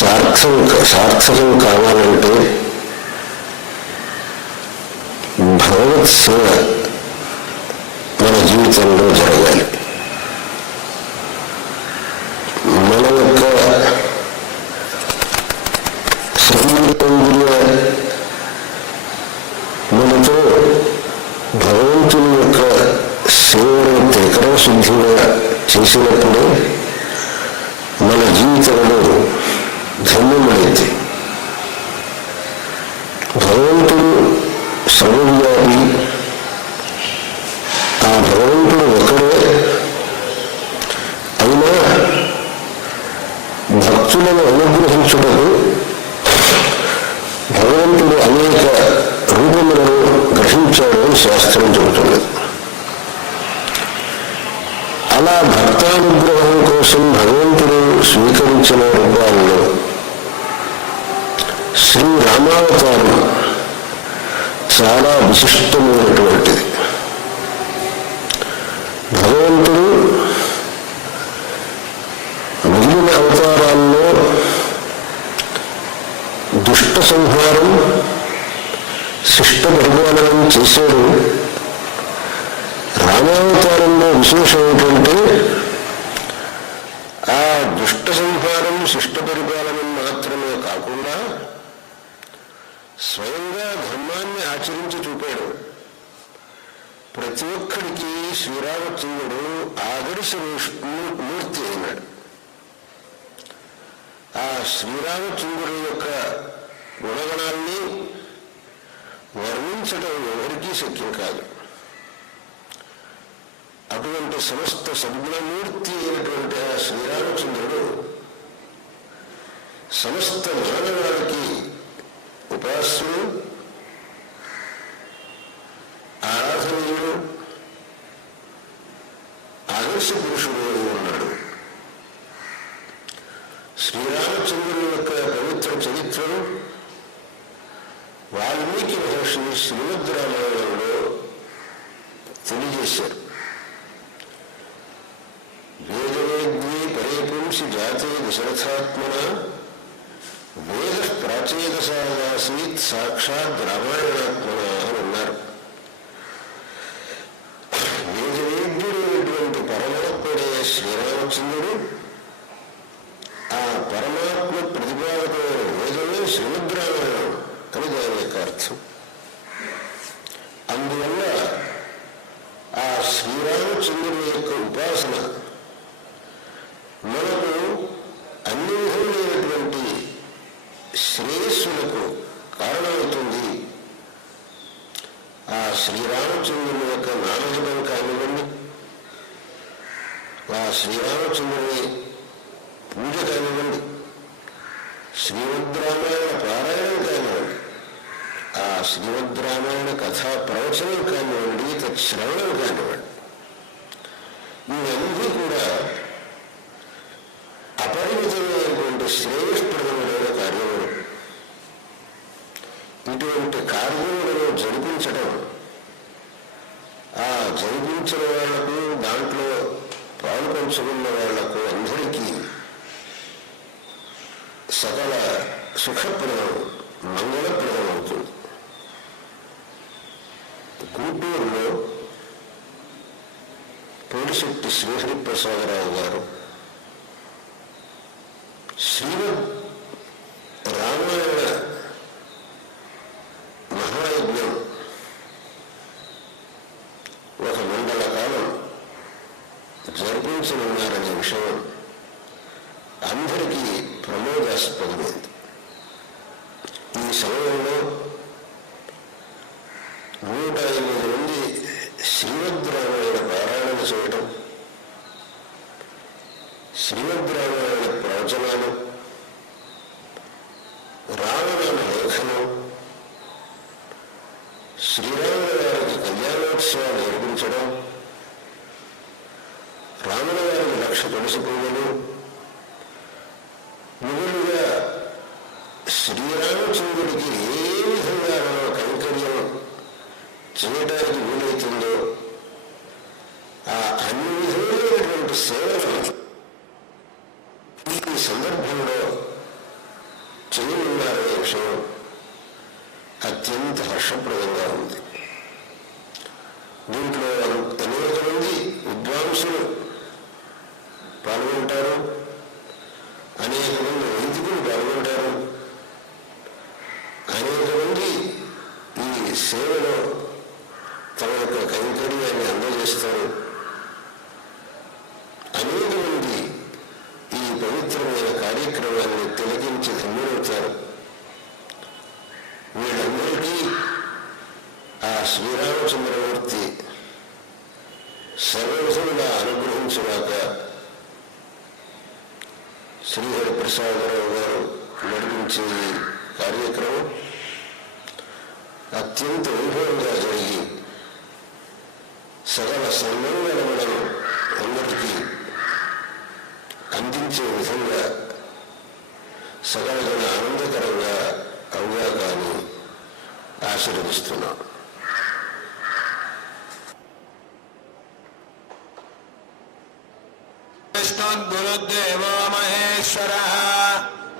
సార్థకం కావాలంటే భగవత్ సేవ మన జీవితంలో జరగాలి. మన యొక్క సంబంధంలో మనతో భగవంతుని యొక్క సేవను త్రికరణ శుద్ధిగా చేసినప్పుడే మన జీవితంలో ధన్యమైంది. భగవంతుడు సర్వవ్యాపి. ఆ భగవంతుడు ఒకడే. అయినా భక్తులను అనుగ్రహించుటకు భగవంతుడు అనేక రూపములను గ్రహించాడని శాస్త్రం చెబుతున్నది. అలా భక్తానుగ్రహం కోసం భగవంతుడు స్వీకరించిన రూపాల్లో శ్రీరామావతారం చాలా విశిష్టమైనటువంటిది. భగవంతుడు మిగిలిన అవతారాల్లో దుష్ట సంహారం, శిష్ట పరిపాలనం చేశాడు. రామావతారంలో విశేషం ఏంటంటే ఆ దుష్ట సంహారం, శిష్ట పరిపాలనం మాత్రమే కాకుండా స్వయంగా ధర్మాన్ని ఆచరించి చూపాడు. ప్రతి ఒక్కడికి శ్రీరామచంద్రుడు ఆదర్శ మూర్తి అయినాడు. ఆ శ్రీరామచంద్రుడి యొక్క గుణగణాల్ని వర్ణించడం ఎవరికీ శక్యం కాదు. అటువంటి సమస్త సద్గుణమూర్తి అయినటువంటి ఆ శ్రీరామచంద్రుడు సమస్త మానవాళికి ఉపాస్యుడు, ఆరాధనీయుడు, ఆదర్శ పురుషుడు ఉన్నాడు. శ్రీరామచంద్రుని యొక్క పవిత్ర చరిత్రను వాల్మీకి మహర్షి శ్రీమద్ రామాయణంలో తెలియజేశారు. వేదవేద్యే పరేపుంసి జాతే దశరథాత్మన వేద ప్రాచేతసాసీత్ సాక్షాత్ రామాయణాత్మన అని అన్నారు. వేదవేద్యుడైనటువంటి పరమాత్ముడే శ్రీరామచంద్రుడు. ఆ పరమాత్మ ప్రతిపాదకమైన వేదమే శ్రీమద్ రామాయణం అని దాని యొక్క అర్థం. అందువల్ల ఆ శ్రీరామచంద్రుని యొక్క ఉపాసన మనకు అన్ని విధములైనటువంటి శ్రేయస్సులకు కారణమవుతుంది. ఆ శ్రీరామచంద్రుని యొక్క నామజపం కానివ్వండి, ఆ శ్రీరామచంద్రుని పూజ కానివ్వండి, శ్రీమద్ రామాయణ పారాయణం కానివ్వండి, ఆ శ్రీమద్ రామాయణ కథా ప్రవచనం కానివ్వండి, తత్శ్రవణం కానివ్వండి, ఇవన్నీ కూడా అపరిమితమైనటువంటి శ్రేయస్ప్రదమైన కార్యములు. ఇటువంటి కార్యములను జరిపించడం, ఆ జరిపించిన వాళ్లకు, దాంట్లో పాల్పంచుకున్న వాళ్లకు అందరికీ సకల సుఖప్రదం, మంగళప్రదం అవుతుంది. గుంటూరులో పోలిశెట్టి శ్రీహరిప్రసాదరావు గారు శ్రీమద్ రామాయణ మహాయజ్ఞం ఒక మండల కాలం జరిపించనున్నారనే విషయం అందరికీ ప్రమోదాస్పదమైంది. ఈ సమయంలో 108 మంది శ్రీమద్ రామాయణ పారాయణ చేయడం, శ్రీమద్ రామాయణ ప్రవచనాలు, రామనామ లేఖనం, శ్రీరాముల వారికి కళ్యాణోత్సవాలు నిర్మించడం, రాముల వారికి 1,00,000 తులసి పూజలు, మిగులుగా శ్రీరామచంద్రుడికి ఏ విధంగా కైంకర్యం చేయడానికి వీలవుతుందో ఆ అన్ని విధములైనటువంటి సేవలు ఈ సందర్భంలో చేయనున్నారనే విషయం అత్యంత హర్షప్రదంగా ఉంది. దీంట్లో అనేక మంది విద్వాంసులు పాల్గొంటారు, అనేక మంది వైదికులు పాల్గొంటారు, అనేక మంది ఈ సేవలో తమ యొక్క కైంకర్యాన్ని అందజేస్తారు, అనేక మంది ఈ పవిత్రమైన కార్యక్రమాన్ని తిలకించి ధన్యులవుతారు. వీళ్ళందరికీ ఆ శ్రీరామచంద్రమూర్తి సర్వవిధంగా అనుగ్రహించుగాక. శ్రీహరిప్రసాదరావు గారు నడిపించే ఈ కార్యక్రమం అత్యంత వైభవంగా జరిగి సకల సన్మంగళములను అందరికీ అందించే విధంగా సకల జన ఆనందకరంగా అవుగాక అని ఆశీర్వదిస్తున్నాం. గురుదేవో మహేశ్వరః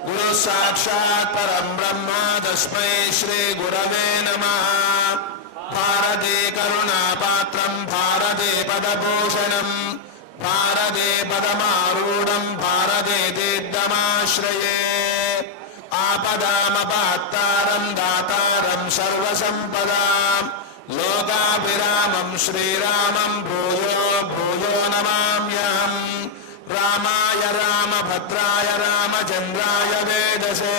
గురు సాక్షాత్ పరం బ్రహ్మ తస్మై శ్రీ గురవే నమః. భారతే కరుణాపాత్రం భారతే పదభూషణం భారతే పదమారూఢం భారతే తీర్థమాశ్రయే. ఆపదామపాత్తారం దాతారం సర్వసంపదాం లోకాభిరామం శ్రీరామం భూయో భూయో నమామ్యహం. రామాయ రామ రామభద్రాయ రామచంద్రాయ వేదసే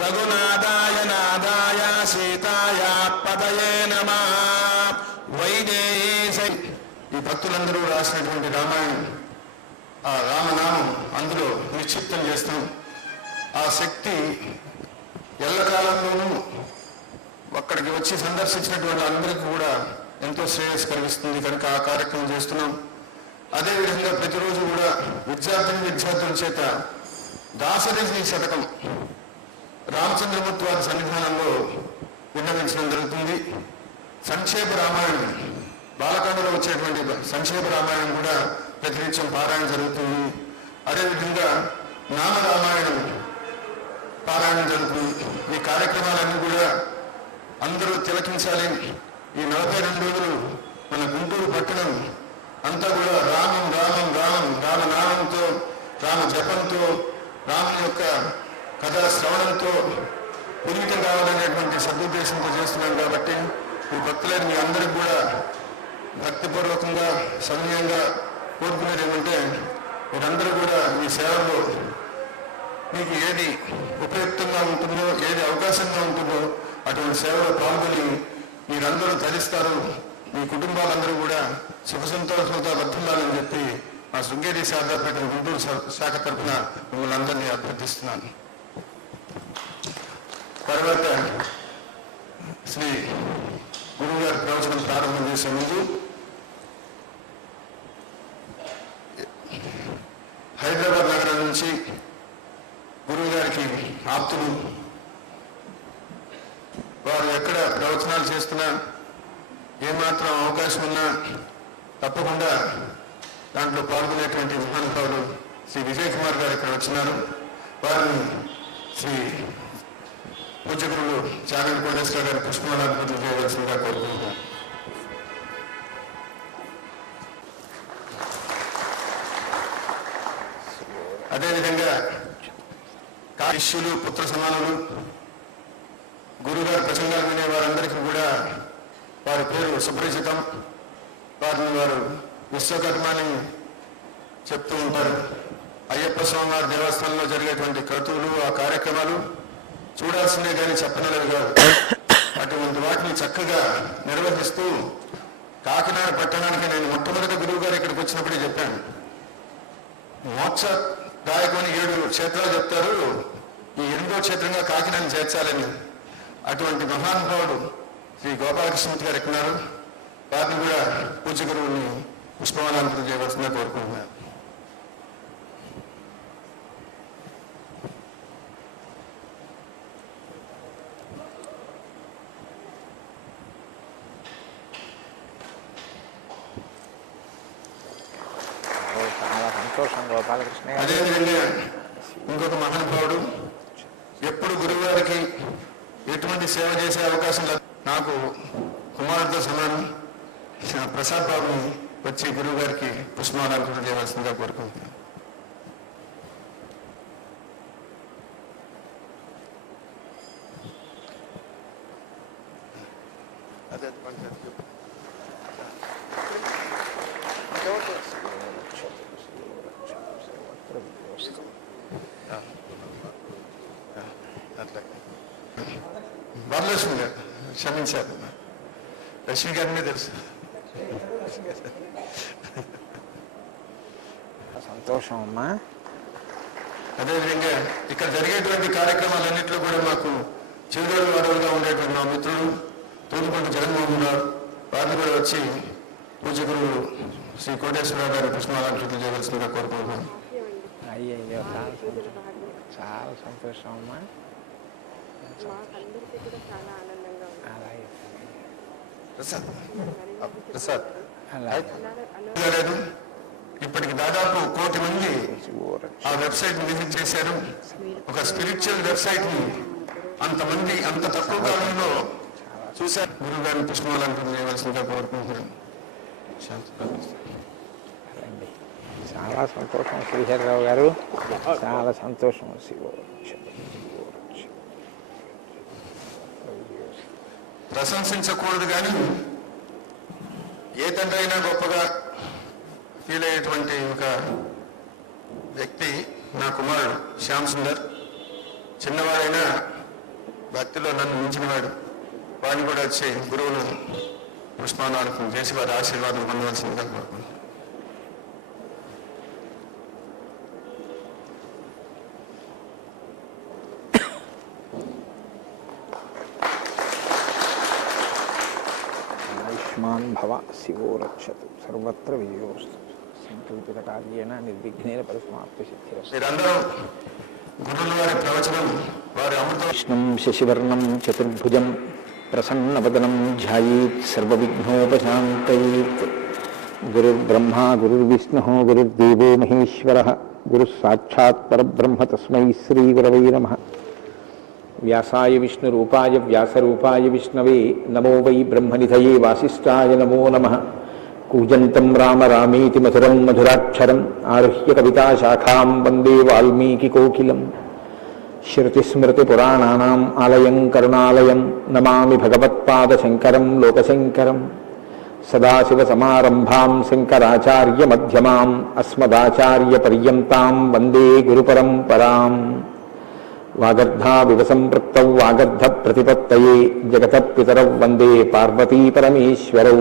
రఘునాథాయ నాథాయ సీతాయ పతయే నమః. వైదేహీ ఈ భక్తులందరూ రాసినటువంటి రామాయణం, ఆ రామనామం అందులో నిక్షిప్తం చేస్తాం. ఆ శక్తి ఎల్లకాలంలోనూ అక్కడికి వచ్చి సందర్శించినటువంటి అందరికీ కూడా ఎంతో శ్రేయస్సు కలిగిస్తుంది కనుక ఆ కార్యక్రమం చేస్తున్నాం. అదేవిధంగా ప్రతిరోజు కూడా విద్యార్థుల చేత దాసరథి శతకం రామచంద్రమూర్తి వారి సన్నిధానంలో విన్నవించడం జరుగుతుంది. సంక్షేప రామాయణం, బాలకాండలో వచ్చేటువంటి సంక్షేప రామాయణం కూడా ప్రతినిత్యం పారాయణ జరుగుతుంది. అదేవిధంగా నామ రామాయణం పారాయణం జరుగుతుంది. ఈ కార్యక్రమాలన్నీ కూడా అందరూ తిలకించాలి. ఈ 42 రోజులు మన గుంటూరు పట్టణం అంతా కూడా రామం రామం రామం రామనామంతో, రామ జపంతో, రాముని యొక్క కథా శ్రవణంతో పునీతం కావాలనేటువంటి సదుద్దేశంతో చేస్తున్నాం. కాబట్టి ఈ భక్తులైన మీ అందరికి కూడా భక్తిపూర్వకంగా సమయంగా కోరుకునేది ఏమంటే, మీరందరూ కూడా మీ సేవలో మీకు ఏది ఉపయుక్తంగా ఉంటుందో, ఏది అవకాశంగా ఉంటుందో అటువంటి సేవలో పాల్గొని మీరందరూ తరిస్తారు. మీ కుటుంబాలందరూ కూడా సుఖ సంతోషంతో వర్ధిల్లాలని చెప్పి మా శృంగేరి శారదాపేట గుంటూరు శాఖ తరఫున మిమ్మల్ని అందరినీ అభ్యర్థిస్తున్నాను. తర్వాత శ్రీ గురువు గారి ప్రవచనం ప్రారంభం చేసే ముందు హైదరాబాద్ నగరం నుంచి గురువు గారికి ఆప్తులు, వారు ఎక్కడ ప్రవచనాలు చేస్తున్నా ఏమాత్రం అవకాశం ఉన్నా తప్పకుండా దాంట్లో పాల్గొనేటువంటి మహానుభావులు శ్రీ విజయ్ కుమార్ గారు ఇక్కడ వచ్చినారు. వారిని శ్రీ పూజ్యగురులు చాగంటి కోటేశ్వర గారి పుష్పమాలార్పణలు చేయవలసిందిగా కోరుకుంటున్నాను. అదేవిధంగా శిష్యులు, పుత్ర సమానులు, గురుగారు ప్రసంగాలు వినే వారందరికీ కూడా వారి పేరు సుపరిచితం. వారిని వారు విశ్వకర్మని చెప్తూ ఉంటారు. అయ్యప్ప స్వామివారి దేవస్థానంలో జరిగేటువంటి క్రతువులు, ఆ కార్యక్రమాలు చూడాల్సిందే కానీ చెప్పనలేవి కాదు. అటువంటి వాటిని చక్కగా నిర్వహిస్తూ కాకినాడ పట్టణానికి నేను మొట్టమొదటి గురువు గారు ఇక్కడికి వచ్చినప్పుడే చెప్పాను, మోక్షదాయకమని 7 క్షేత్రాలు చెప్తారు, ఈ 8వ క్షేత్రంగా కాకినాడని చేర్చాలని. అటువంటి మహానుభావుడు శ్రీ గోపాలకృష్ణమూర్తి గారు ఎక్కినారు. వారిని కూడా పూజ్య గురువుని పుష్పమాలార్పణ చేయవలసిందిగా కోరుకుంటున్నారు. చాలా సంతోషం గోపాలకృష్ణ. అదేవిధంగా ఇంకొక మహానుభావుడు, ఎప్పుడు గురువుగారికి ఎటువంటి సేవ చేసే అవకాశం లేదు, నాకు కుమారుడితో సమానం, ప్రసాద్ బాబుని వచ్చి గురువు గారికి పుష్పమాలార్పణ చేయవలసిందిగా కోరుకుంటున్నాను. వరలక్ష్మి గారు క్షమించారు, లక్ష్మి గారినే తెలుసు. సంతోషం అమ్మా. అదేవిధంగా ఇక్కడ జరిగేటువంటి కార్యక్రమాలన్నింటిలో కూడా మాకు చిరుగడు వాడలుగా ఉండేటువంటి మా మిత్రుడు తూర్పుపంట జగన్మోహన్ రావు, వారిని కూడా వచ్చి పూజ్య గురువు శ్రీ కోటేశ్వరరావు గారి పుష్పమాలార్పణ చేయవలసిందిగా కోరుకుంటున్నాను. అయ్యయ్యో చాలా సంతోషం అమ్మా. అలాగే ప్రసాద్ అలాగే లేదు, ఇప్పటికి దాదాపు 1 కోటి మంది ఆ వెబ్సైట్ విజిట్ చేశారు. ఒక స్పిరిచువల్ వెబ్సైట్ ని అంతమంది అంత తక్కువ కాలంలో చూశారు. గురువు గారిని పుష్పమాలార్పణ చేయవలసిందిగా కోరుకుంటున్నాను. చాలా సంతోషం శ్రీహరిరావు గారు, చాలా సంతోషం. ప్రశంసించకూడదు కానీ ఏ తండ్రి అయినా గొప్పగా ఫీల్ అయ్యేటువంటి ఒక వ్యక్తి నా కుమారుడు శ్యామ్ సుందర్, చిన్నవాడైనా భక్తిలో నన్ను మించినవాడు. వాడిని కూడా వచ్చి గురువులు పుష్పానార్పణ చేసి వారి ఆశీర్వాదం పొందవలసిందిగా కోరుకుంటున్నాను. ఆయుష్మాన్ భవ శివో రక్షతు సర్వత్ర విజయోస్తు సంకల్పిత కార్యేణ నిర్విఘ్నేన పరిసమాప్తి సిద్ధిరస్తు. మీరందరూ గురువుల వారి ప్రవచనం, వారి అమృత కృష్ణం శశివర్ణం చతుర్భుజం ప్రసన్నవదనం ధ్యాయేత్ సర్వవిఘ్నోపశాంతయేత్. గురుర్బ్రహ్మా గురుర్విష్ణుః గురుర్దేవో మహేశ్వరః గురుః సాక్షాత్ పరబ్రహ్మ తస్మై శ్రీగురవై నమః. వ్యాసాయ విష్ణురూపాయ వ్యాసరూపాయ విష్ణవే నమో వై బ్రహ్మనిధయే వాసిష్ఠాయ నమో నమః. కూజంతం రామ రామేతి మధురం మధురాక్షరం ఆరుహ్య కవితాశాఖాం వందే వాల్మీకికోకిలం. శృతిస్మృతిపురాణానాం ఆలయం కరుణాలయం నమామి భగవత్పాదశంకరం లోకశంకరం. సదాశివసమారంభాం శంకరాచార్యమధ్యమాం అస్మదాచార్యపర్యంతాం వందే గురుపరంపరాం. వాగర్ధావివ సంపృక్తౌ వాగర్ధప్రతిపత్తయే జగతః పితరౌ వందే పార్వతీపరమేశ్వరౌ.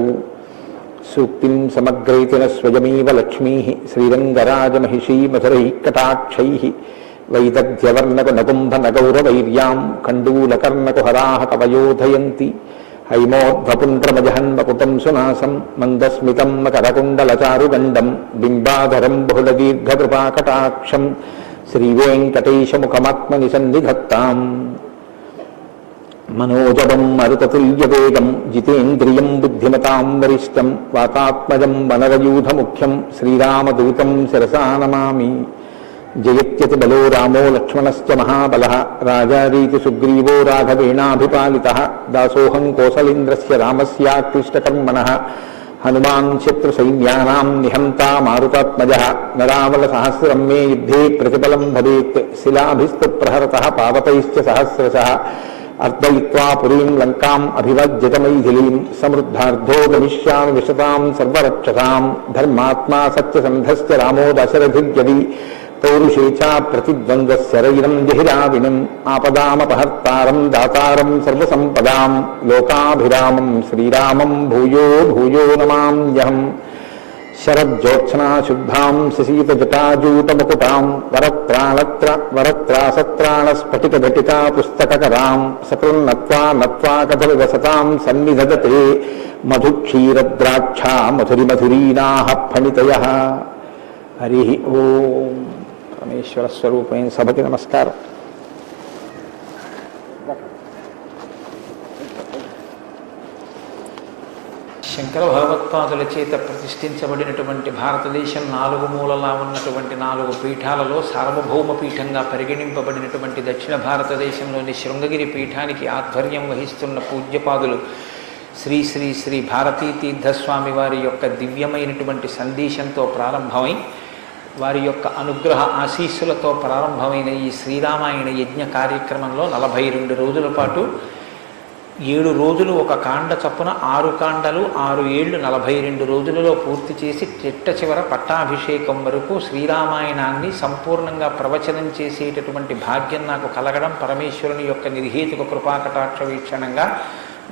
సూక్తిం సమగ్రైతిన స్వయమేవ లక్ష్మీః శ్రీరంగరాజమహిషీ మధురైః కటాక్షైః. వైదగ్ధ్యవర్ణకునకుంభనగౌరవైర్యాం ఖండూలకర్ణకుహరాः కవయోధయంతి. హైమోద్భపుండ్రమజహన్మకుటం సునాసం మందస్మితం మకరకుండలచారుగండం బింబాధరం బహుళదీర్ఘకృపాకటాక్షం శ్రీవేంకటేశముఖమాత్మని సన్నిధత్తాం. మనోజవం మరుతతుల్యవేగం జితేంద్రియం బుద్ధిమతాం వరిష్టం వాతాత్మజం వనరయూధముఖ్యం శ్రీరామదూతం శిరసా నమామి. జయత్యతి బలో రామో లక్ష్మణశ్చ మహాబలః రాజారీతి సుగ్రీవో రాఘవేణాభిపాలితః. దాసోహం కోసలేంద్రస్య రామస్యాక్లిష్టకర్మణః హనుమాన్ శత్రుసైన్యానాం నిహంతా మారుతాత్మజః. నరావలసహస్రం మే యుద్ధే ప్రతిఫలం భవేత్ శిలాభిస్తు ప్రహరతః పావకైశ్చ సహస్రశః. అర్దయిత్వా పురీం లంకాం అభివజ్యతమైథిలీం సమృద్ధార్థో గమిష్యామి విశతాం సర్వరక్షసాం. ధర్మాత్మా సత్యసంధశ్చ రామో దశరథిర్యది పౌరుషే చ ప్రతిద్వంద్వశరైరం జహిరావినం. ఆపదామపహర్తారం దాతారం సర్వసంపదాం లోకాభిరామం శ్రీరామం భూయో భూయో నమామ్యహం. శరజ్యోత్స్నాశుద్ధాం శశీతజటాజూటముకుటాం వరత్రాసత్రాణస్ఫటికఘటికా పుస్తకకరాం. సకృన్నత్వా నత్వా కథవివసతాం సన్నిధదతే మధుక్షీరద్రాక్షా మధురిమధురీనాః ఫణితయః. హరి ఓం. పరమేశ్వర స్వరూపమైన సభకి నమస్కారం. శంకర భగవత్పాదుల చేత ప్రతిష్ఠించబడినటువంటి భారతదేశం 4 మూలలా ఉన్నటువంటి 4 పీఠాలలో సార్వభౌమ పీఠంగా పరిగణింపబడినటువంటి దక్షిణ భారతదేశంలోని శృంగగిరి పీఠానికి ఆధ్వర్యం వహిస్తున్న పూజ్యపాదులు శ్రీ శ్రీ శ్రీ భారతీ తీర్థస్వామి వారి యొక్క దివ్యమైనటువంటి సందేశంతో ప్రారంభమై వారి యొక్క అనుగ్రహ ఆశీస్సులతో ప్రారంభమైన ఈ శ్రీరామాయణ యజ్ఞ కార్యక్రమంలో 42 రోజుల పాటు 7 రోజులు ఒక కాండ చొప్పున 6 కాండలు 6 ఏళ్ళు 42 రోజులలో పూర్తి చేసి చిట్ట చివర పట్టాభిషేకం వరకు శ్రీరామాయణాన్ని సంపూర్ణంగా ప్రవచనం చేసేటటువంటి భాగ్యం నాకు కలగడం పరమేశ్వరుని యొక్క నిర్హేతుక కృపాకటాక్ష వీక్షణంగా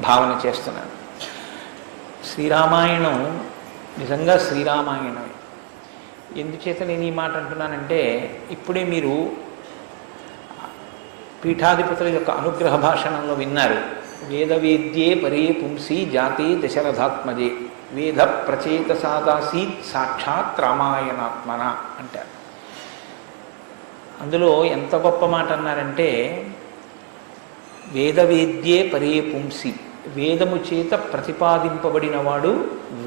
భావన చేస్తున్నాను. శ్రీరామాయణం నిజంగా శ్రీరామాయణమే. ఎందుచేత నేను ఈ మాట అంటున్నానంటే ఇప్పుడే మీరు పీఠాధిపతుల యొక్క అనుగ్రహ భాషణంలో విన్నారు. వేదవేద్యే పరే పుంసి జాతే దశరథాత్మజే వేద ప్రచేత సాదాసీత్ సాక్షాత్ రామాయణాత్మన అంటారు. అందులో ఎంత గొప్ప మాట అన్నారంటే వేదవేద్యే పరే పుంసి, వేదము చేత ప్రతిపాదింపబడినవాడు,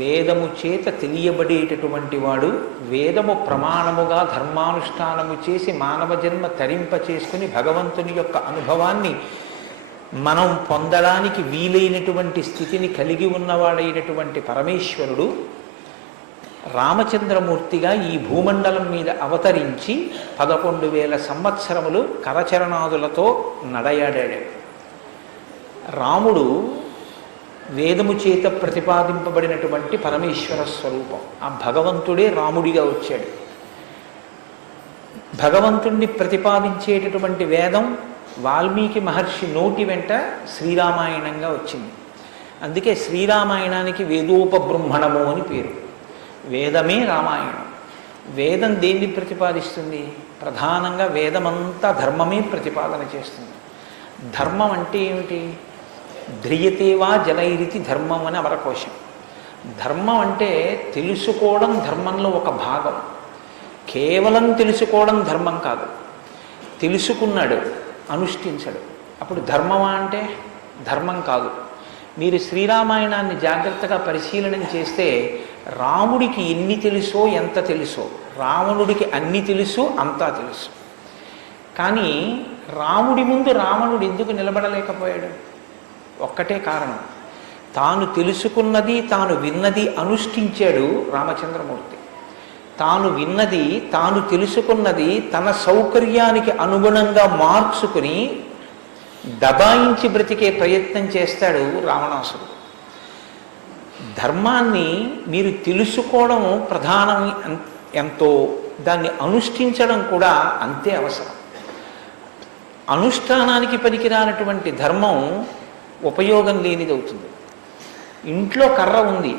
వేదము చేత తెలియబడేటటువంటి వాడు, వేదము ప్రమాణముగా ధర్మానుష్ఠానము చేసి మానవ జన్మ తరింప చేసుకుని భగవంతుని యొక్క అనుభవాన్ని మనం పొందడానికి వీలైనటువంటి స్థితిని కలిగి ఉన్నవాడైనటువంటి పరమేశ్వరుడు రామచంద్రమూర్తిగా ఈ భూమండలం మీద అవతరించి 11,000 సంవత్సరములు కరచరణాదులతో నడయాడాడు. రాముడు వేదము చేత ప్రతిపాదింపబడినటువంటి పరమేశ్వర స్వరూపం. ఆ భగవంతుడే రాముడిగా వచ్చాడు. భగవంతుణ్ణి ప్రతిపాదించేటటువంటి వేదం వాల్మీకి మహర్షి నోటి వెంట శ్రీరామాయణంగా వచ్చింది. అందుకే శ్రీరామాయణానికి వేదోపబృంహణము అని పేరు. వేదమే రామాయణం. వేదం దేన్ని ప్రతిపాదిస్తుంది? ప్రధానంగా వేదమంతా ధర్మమే ప్రతిపాదన చేస్తుంది. ధర్మం అంటే ఏమిటి? ధ్రియతేవా జలైరితి ధర్మం అని అమరకోశం. ధర్మం అంటే తెలుసుకోవడం ధర్మంలో ఒక భాగం. కేవలం తెలుసుకోవడం ధర్మం కాదు. తెలుసుకున్నాడు, అనుష్ఠించడు, అప్పుడు ధర్మమా అంటే ధర్మం కాదు. మీరు శ్రీరామాయణాన్ని జాగ్రత్తగా పరిశీలన చేస్తే రాముడికి ఎన్ని తెలుసో ఎంత తెలుసో, రావణుడికి అన్ని తెలుసు అంతా తెలుసు. కానీ రాముడి ముందు రావణుడు ఎందుకు నిలబడలేకపోయాడు? ఒక్కటే కారణం, తాను తెలుసుకున్నది తాను విన్నది అనుష్ఠించాడు రామచంద్రమూర్తి. తాను విన్నది తాను తెలుసుకున్నది తన సౌకర్యానికి అనుగుణంగా మార్చుకుని దబాయించి బ్రతికే ప్రయత్నం చేస్తాడు రావణాసురుడు. ధర్మాన్ని మీరు తెలుసుకోవడం ప్రధానం ఎంతో, దాన్ని అనుష్ఠించడం కూడా అంతే అవసరం. అనుష్ఠానానికి పనికిరానటువంటి ధర్మం ఉపయోగం లేనిదవుతుంది. ఇంట్లో కర్ర ఉంది,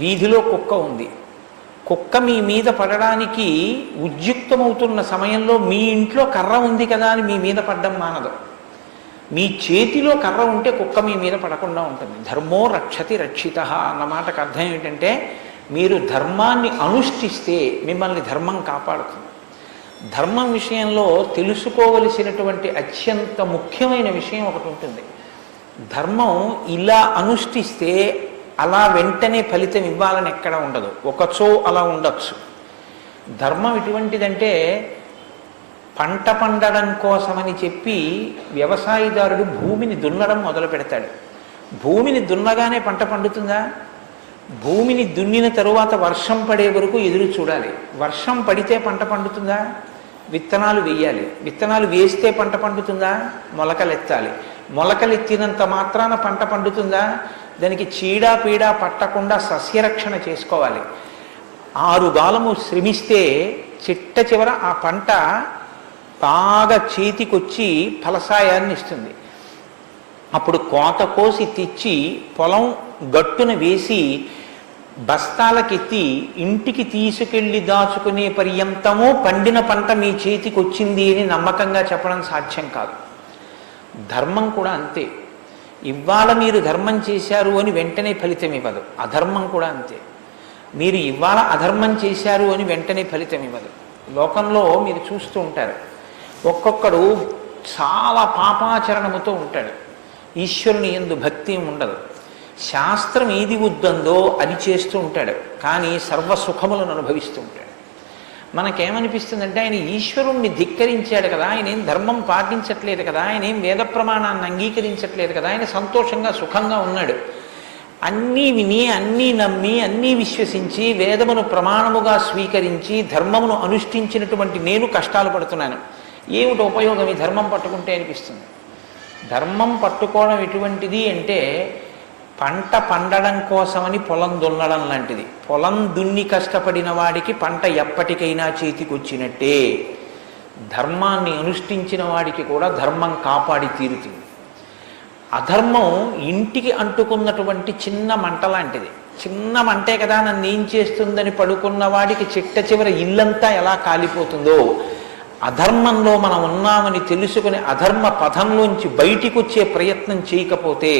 వీధిలో కుక్క ఉంది. కుక్క మీ మీద పడడానికి ఉద్యుక్తమవుతున్న సమయంలో మీ ఇంట్లో కర్ర ఉంది కదా అని మీ మీద పడ్డం మానదు. మీ చేతిలో కర్ర ఉంటే కుక్క మీ మీద పడకుండా ఉంటుంది. ధర్మో రక్షతి రక్షిత అన్న మాటకు అర్థం ఏంటంటే మీరు ధర్మాన్ని అనుష్ఠిస్తే మిమ్మల్ని ధర్మం కాపాడుతుంది. ధర్మం విషయంలో తెలుసుకోవలసినటువంటి అత్యంత ముఖ్యమైన విషయం ఒకటి ఉంటుంది. ధర్మం ఇలా అనుష్ఠిస్తే అలా వెంటనే ఫలితం ఇవ్వాలని ఎక్కడ ఉండదు, ఒకచో అలా ఉండొచ్చు. ధర్మం ఎటువంటిదంటే పంట పండడం కోసమని చెప్పి వ్యవసాయదారుడు భూమిని దున్నడం మొదలు పెడతాడు. భూమిని దున్నగానే పంట పండుతుందా? భూమిని దున్నిన తరువాత వర్షం పడే వరకు ఎదురు చూడాలి. వర్షం పడితే పంట పండుతుందా? విత్తనాలు వేయాలి. విత్తనాలు వేస్తే పంట పండుతుందా? మొలకలెత్తాలి. మొలకలెత్తినంత మాత్రాన పంట పండుతుందా? దానికి చీడ పీడ పట్టకుండా సస్యరక్షణ చేసుకోవాలి. 6 గాలము శ్రమిస్తే చిట్ట చివర ఆ పంట బాగా చేతికొచ్చి ఫలసాయాన్ని ఇస్తుంది. అప్పుడు కోత కోసి తెచ్చి పొలం గట్టున వేసి బస్తాలకెత్తి ఇంటికి తీసుకెళ్ళి దాచుకునే పర్యంతమో పండిన పంట మీ చేతికి వచ్చింది అని నమ్మకంగా చెప్పడం సాధ్యం కాదు. ధర్మం కూడా అంతే. ఇవాళ మీరు ధర్మం చేశారు అని వెంటనే ఫలితం ఇవ్వదు. అధర్మం కూడా అంతే. మీరు ఇవాళ అధర్మం చేశారు అని వెంటనే ఫలితం ఇవ్వదు. లోకంలో మీరు చూస్తూ ఉంటారు, ఒక్కొక్కడు చాలా పాపాచరణముతో ఉంటాడు, ఈశ్వరుని యందు భక్తి ఉండదు, శాస్త్రం ఏది వద్దందో అది చేస్తూ ఉంటాడు, కానీ సర్వసుఖములను అనుభవిస్తూ ఉంటాడు. మనకేమనిపిస్తుందంటే ఆయన ఈశ్వరుణ్ణి ధిక్కరించాడు కదా, ఆయన ఏం ధర్మం పాటించట్లేదు కదా, ఆయన ఏం వేద ప్రమాణాన్ని అంగీకరించట్లేదు కదా, ఆయన సంతోషంగా సుఖంగా ఉన్నాడు. అన్నీ విని అన్నీ నమ్మి అన్నీ విశ్వసించి వేదమును ప్రమాణముగా స్వీకరించి ధర్మమును అనుష్ఠించినటువంటి నేను కష్టాలు పడుతున్నాను. ఏమిటి ఉపయోగం ఈ ధర్మం పట్టుకుంటే అనిపిస్తుంది. ధర్మం పట్టుకోవడం ఎటువంటిది అంటే పంట పండడం కోసమని పొలం దున్నడం లాంటిది. పొలం దున్ని కష్టపడిన వాడికి పంట ఎప్పటికైనా చేతికొచ్చినట్టే. ధర్మాన్ని అనుష్ఠించిన వాడికి కూడా ధర్మం కాపాడి తీరుతుంది. అధర్మం ఇంటికి అంటుకున్నటువంటి చిన్న మంట లాంటిది. చిన్న మంటే కదా నన్ను ఏం చేస్తుందని పడుకున్న వాడికి చిట్ట చివర ఇల్లంతా ఎలా కాలిపోతుందో, అధర్మంలో మనం ఉన్నామని తెలుసుకుని అధర్మ పథంలోంచి బయటికి వచ్చే ప్రయత్నం చేయకపోతే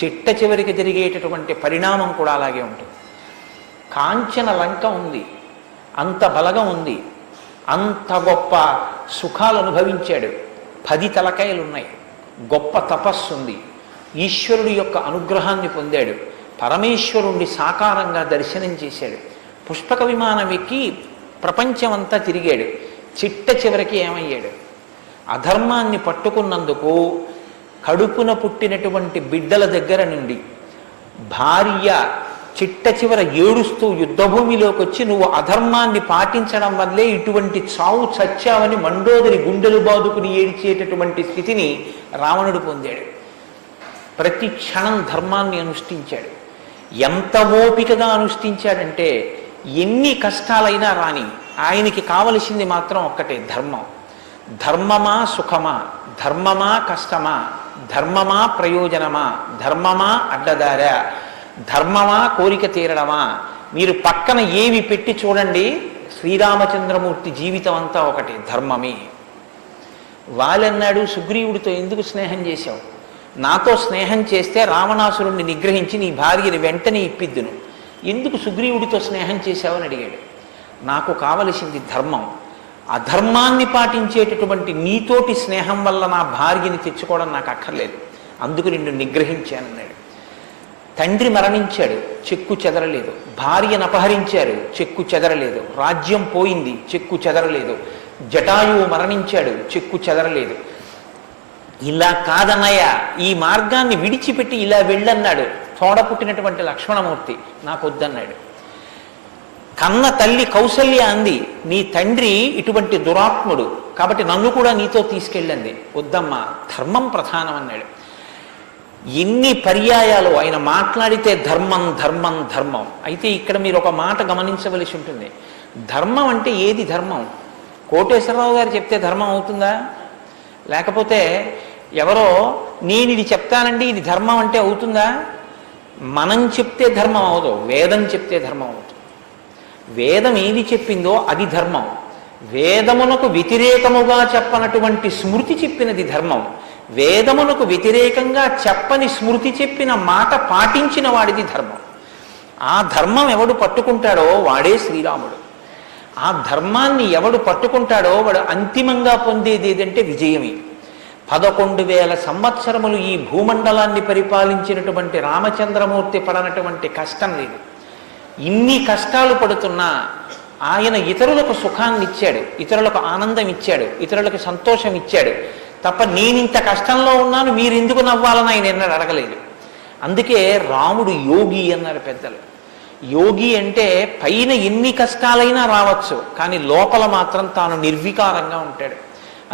చిట్ట చివరికి జరిగేటటువంటి పరిణామం కూడా అలాగే ఉంటుంది. కాంచన లంక ఉంది, అంత బలగం ఉంది, అంత గొప్ప సుఖాలు అనుభవించాడు, 10 తలకాయలు ఉన్నాయి, గొప్ప తపస్సు ఉంది, ఈశ్వరుడి యొక్క అనుగ్రహాన్ని పొందాడు, పరమేశ్వరుణ్ణి సాకారంగా దర్శనం చేశాడు, పుష్పక విమానం ఎక్కి ప్రపంచమంతా తిరిగాడు. చిట్ట చివరికి ఏమయ్యాడు? అధర్మాన్ని పట్టుకున్నందుకు కడుపున పుట్టినటువంటి బిడ్డల దగ్గర నుండి భార్య చిట్ట చివర ఏడుస్తూ యుద్ధభూమిలోకి వచ్చి నువ్వు అధర్మాన్ని పాటించడం వల్లే ఇటువంటి చావు చచ్చావని మండోదరి గుండెలు బాదుకుని ఏడ్చేటటువంటి స్థితిని రావణుడు పొందాడు. ప్రతి క్షణం ధర్మాన్ని అనుష్ఠించాడు. ఎంత ఓపికగా అనుష్ఠించాడంటే ఎన్ని కష్టాలైనా రాని ఆయనకి కావలసింది మాత్రం ఒక్కటే, ధర్మం. ధర్మమా సుఖమా, ధర్మమా కష్టమా, ధర్మమా ప్రయోజనమా, ధర్మమా అడ్డదారా, ధర్మమా కోరిక తీరడమా, మీరు పక్కన ఏవి పెట్టి చూడండి, శ్రీరామచంద్రమూర్తి జీవితం అంతా ఒకటి, ధర్మమే. వాళ్ళన్నాడు, సుగ్రీవుడితో ఎందుకు స్నేహం చేశావు? నాతో స్నేహం చేస్తే రావణాసురుణ్ణి నిగ్రహించి నీ భార్యని వెంటనే ఇప్పిద్దును, ఎందుకు సుగ్రీవుడితో స్నేహం చేశావని అడిగాడు. నాకు కావలసింది ధర్మం, అధర్మాన్ని పాటించేటటువంటి నీతోటి స్నేహం వల్ల నా భార్యని తెచ్చుకోవడం నాకు అక్కర్లేదు, అందుకు నిన్ను నిగ్రహించానన్నాడు. తండ్రి మరణించాడు, చెక్కు చెదరలేదు. భార్యను అపహరించారు, చెక్కు చెదరలేదు. రాజ్యం పోయింది, చెక్కు చెదరలేదు. జటాయువు మరణించాడు, చెక్కు చెదరలేదు. ఇలా కాదన్నయ్య, ఈ మార్గాన్ని విడిచిపెట్టి ఇలా వెళ్ళన్నాడు. తోడ పుట్టినటువంటి లక్ష్మణమూర్తి నాకొద్దన్నాడు. కన్న తల్లి కౌసల్య అంది, నీ తండ్రి ఇటువంటి దురాత్ముడు కాబట్టి నన్ను కూడా నీతో తీసుకెళ్ళండి. వద్దమ్మా, ధర్మం ప్రధానం అన్నాడు. ఎన్ని పర్యాయాలు ఆయన మాట్లాడితే ధర్మం ధర్మం ధర్మం. అయితే ఇక్కడ మీరు ఒక మాట గమనించవలసి ఉంటుంది. ధర్మం అంటే ఏది ధర్మం? కోటేశ్వరరావు గారు చెప్తే ధర్మం అవుతుందా? లేకపోతే ఎవరో నేను ఇది చెప్తానండి ఇది ధర్మం అంటే అవుతుందా? మనం చెప్తే ధర్మం అవదు, వేదం చెప్తే ధర్మం అవుతుంది. వేదం ఏది చెప్పిందో అది ధర్మం. వేదమునకు వ్యతిరేకముగా చెప్పనటువంటి స్మృతి చెప్పినది ధర్మం. వేదమునకు వ్యతిరేకంగా చెప్పని స్మృతి చెప్పిన మాట పాటించిన వాడిది ధర్మం. ఆ ధర్మం ఎవడు పట్టుకుంటాడో వాడే శ్రీరాముడు. ఆ ధర్మాన్ని ఎవడు పట్టుకుంటాడో వాడు అంతిమంగా పొందేది ఏదంటే విజయమే. 11,000 సంవత్సరములు ఈ భూమండలాన్ని పరిపాలించినటువంటి రామచంద్రమూర్తి పడనటువంటి కష్టం లేదు. ఇన్ని కష్టాలు పడుతున్నా ఆయన ఇతరులకు సుఖాన్ని ఇచ్చాడు, ఇతరులకు ఆనందం ఇచ్చాడు, ఇతరులకు సంతోషం ఇచ్చాడు తప్ప నేనింత కష్టంలో ఉన్నాను మీరు ఎందుకు నవ్వాలని ఆయన ఎన్నడూ అడగలేదు. అందుకే రాముడు యోగి అన్నారు పెద్దలు. యోగి అంటే పైన ఎన్ని కష్టాలైనా రావచ్చు, కానీ లోపల మాత్రం తాను నిర్వికారంగా ఉంటాడు.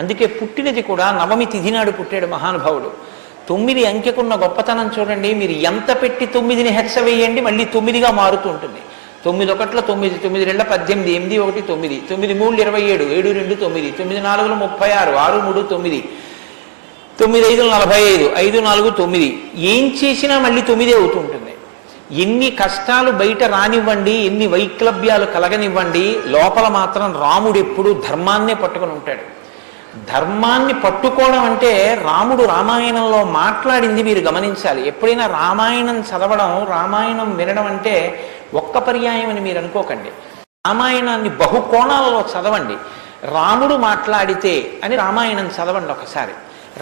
అందుకే పుట్టినది కూడా నవమి తిథి నాడు పుట్టాడు మహానుభావుడు. 9 అంకెకున్న గొప్పతనం చూడండి. మీరు ఎంత పెట్టి 9ని హెచ్చ వేయండి మళ్ళీ 9గా మారుతూ ఉంటుంది. 9 ఒకట్ల 9, 9 2 18, 8 1 9, 9 3 27, 7 2 9, 9 4 36, 6 3 9, 9 5 45, 5 4 9. ఏం చేసినా మళ్ళీ 9 అవుతూ ఉంటుంది. ఎన్ని కష్టాలు బయట రానివ్వండి, ఎన్ని వైక్లభ్యాలు కలగనివ్వండి, లోపల మాత్రం రాముడు ఎప్పుడూ ధర్మాన్నే పట్టుకొని ఉంటాడు. ధర్మాన్ని పట్టుకోవడం అంటే రాముడు రామాయణంలో మాట్లాడింది మీరు గమనించాలి. ఎప్పుడైనా రామాయణం చదవడం, రామాయణం వినడం అంటే ఒక్క పర్యాయం అని మీరు అనుకోకండి. రామాయణాన్ని బహుకోణాలలో చదవండి. రాముడు మాట్లాడితే అని రామాయణం చదవండి ఒకసారి.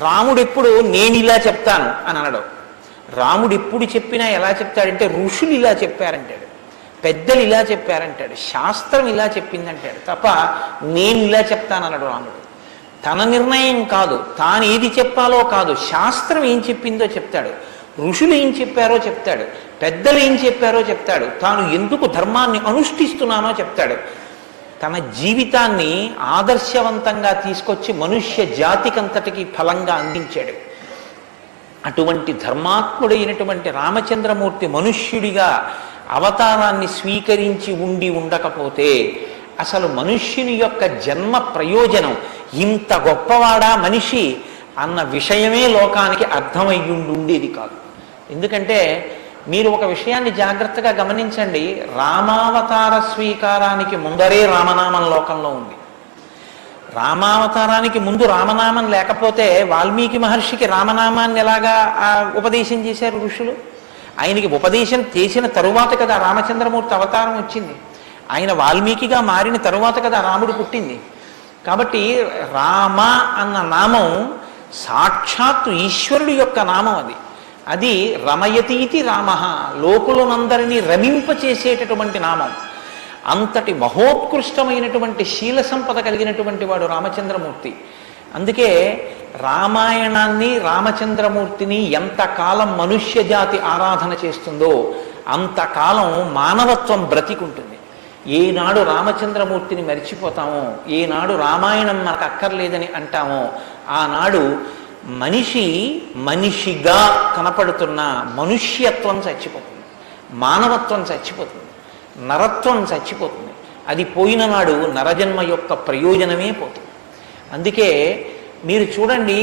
రాముడు ఎప్పుడు నేను ఇలా చెప్తాను అని అనడు. రాముడు ఎప్పుడు చెప్పినా ఎలా చెప్తాడంటే ఋషులు ఇలా చెప్పారంటాడు, పెద్దలు ఇలా చెప్పారంటాడు, శాస్త్రం ఇలా చెప్పిందంటాడు తప్ప నేను ఇలా చెప్తానన్నాడు రాముడు. తన నిర్ణయం కాదు, తాను ఏది చెప్పాలో కాదు, శాస్త్రం ఏం చెప్పిందో చెప్తాడు, ఋషులు ఏం చెప్పారో చెప్తాడు, పెద్దలు ఏం చెప్పారో చెప్తాడు, తాను ఎందుకు ధర్మాన్ని అనుష్ఠిస్తున్నానో చెప్తాడు. తన జీవితాన్ని ఆదర్శవంతంగా తీసుకొచ్చి మనుష్య జాతికంతటికి ఫలంగా అందించాడు. అటువంటి ధర్మాత్ముడైనటువంటి రామచంద్రమూర్తి మనుష్యుడిగా అవతారాన్ని స్వీకరించి ఉండకపోతే అసలు మనుష్యుని యొక్క జన్మ ప్రయోజనం ఇంత గొప్పవాడా మనిషి అన్న విషయమే లోకానికి అర్థమయ్యుండేది కాదు. ఎందుకంటే మీరు ఒక విషయాన్ని జాగ్రత్తగా గమనించండి. రామావతార స్వీకారానికి ముందరే రామనామం లోకంలో ఉంది. రామావతారానికి ముందు రామనామం లేకపోతే వాల్మీకి మహర్షికి రామనామాన్ని ఎలాగా ఉపదేశం చేశారు ఋషులు? ఆయనకి ఉపదేశం చేసిన తరువాత కదా రామచంద్రమూర్తి అవతారం వచ్చింది. ఆయన వాల్మీకిగా మారిన తరువాత కదా రాముడు పుట్టింది. కాబట్టి రామ అన్న నామం సాక్షాత్తు ఈశ్వరుడి యొక్క నామం. అది రమయతీతి రామ, లోకులనందరినీ రమింపచేసేటటువంటి నామం. అంతటి మహోత్కృష్టమైనటువంటి శీల సంపద కలిగినటువంటి వాడు రామచంద్రమూర్తి. అందుకే రామాయణాన్ని రామచంద్రమూర్తిని ఎంతకాలం మనుష్య జాతి ఆరాధన చేస్తుందో అంతకాలం మానవత్వం బ్రతికుంటుంది. ఏనాడు రామచంద్రమూర్తిని మరిచిపోతామో, ఏనాడు రామాయణం మనకు అక్కర్లేదని అంటామో ఆనాడు మనిషిగా కనపడుతున్న మనుష్యత్వం చచ్చిపోతుంది, మానవత్వం చచ్చిపోతుంది, నరత్వం చచ్చిపోతుంది. అది పోయిన నాడు నరజన్మ యొక్క ప్రయోజనమే పోతుంది. అందుకే మీరు చూడండి,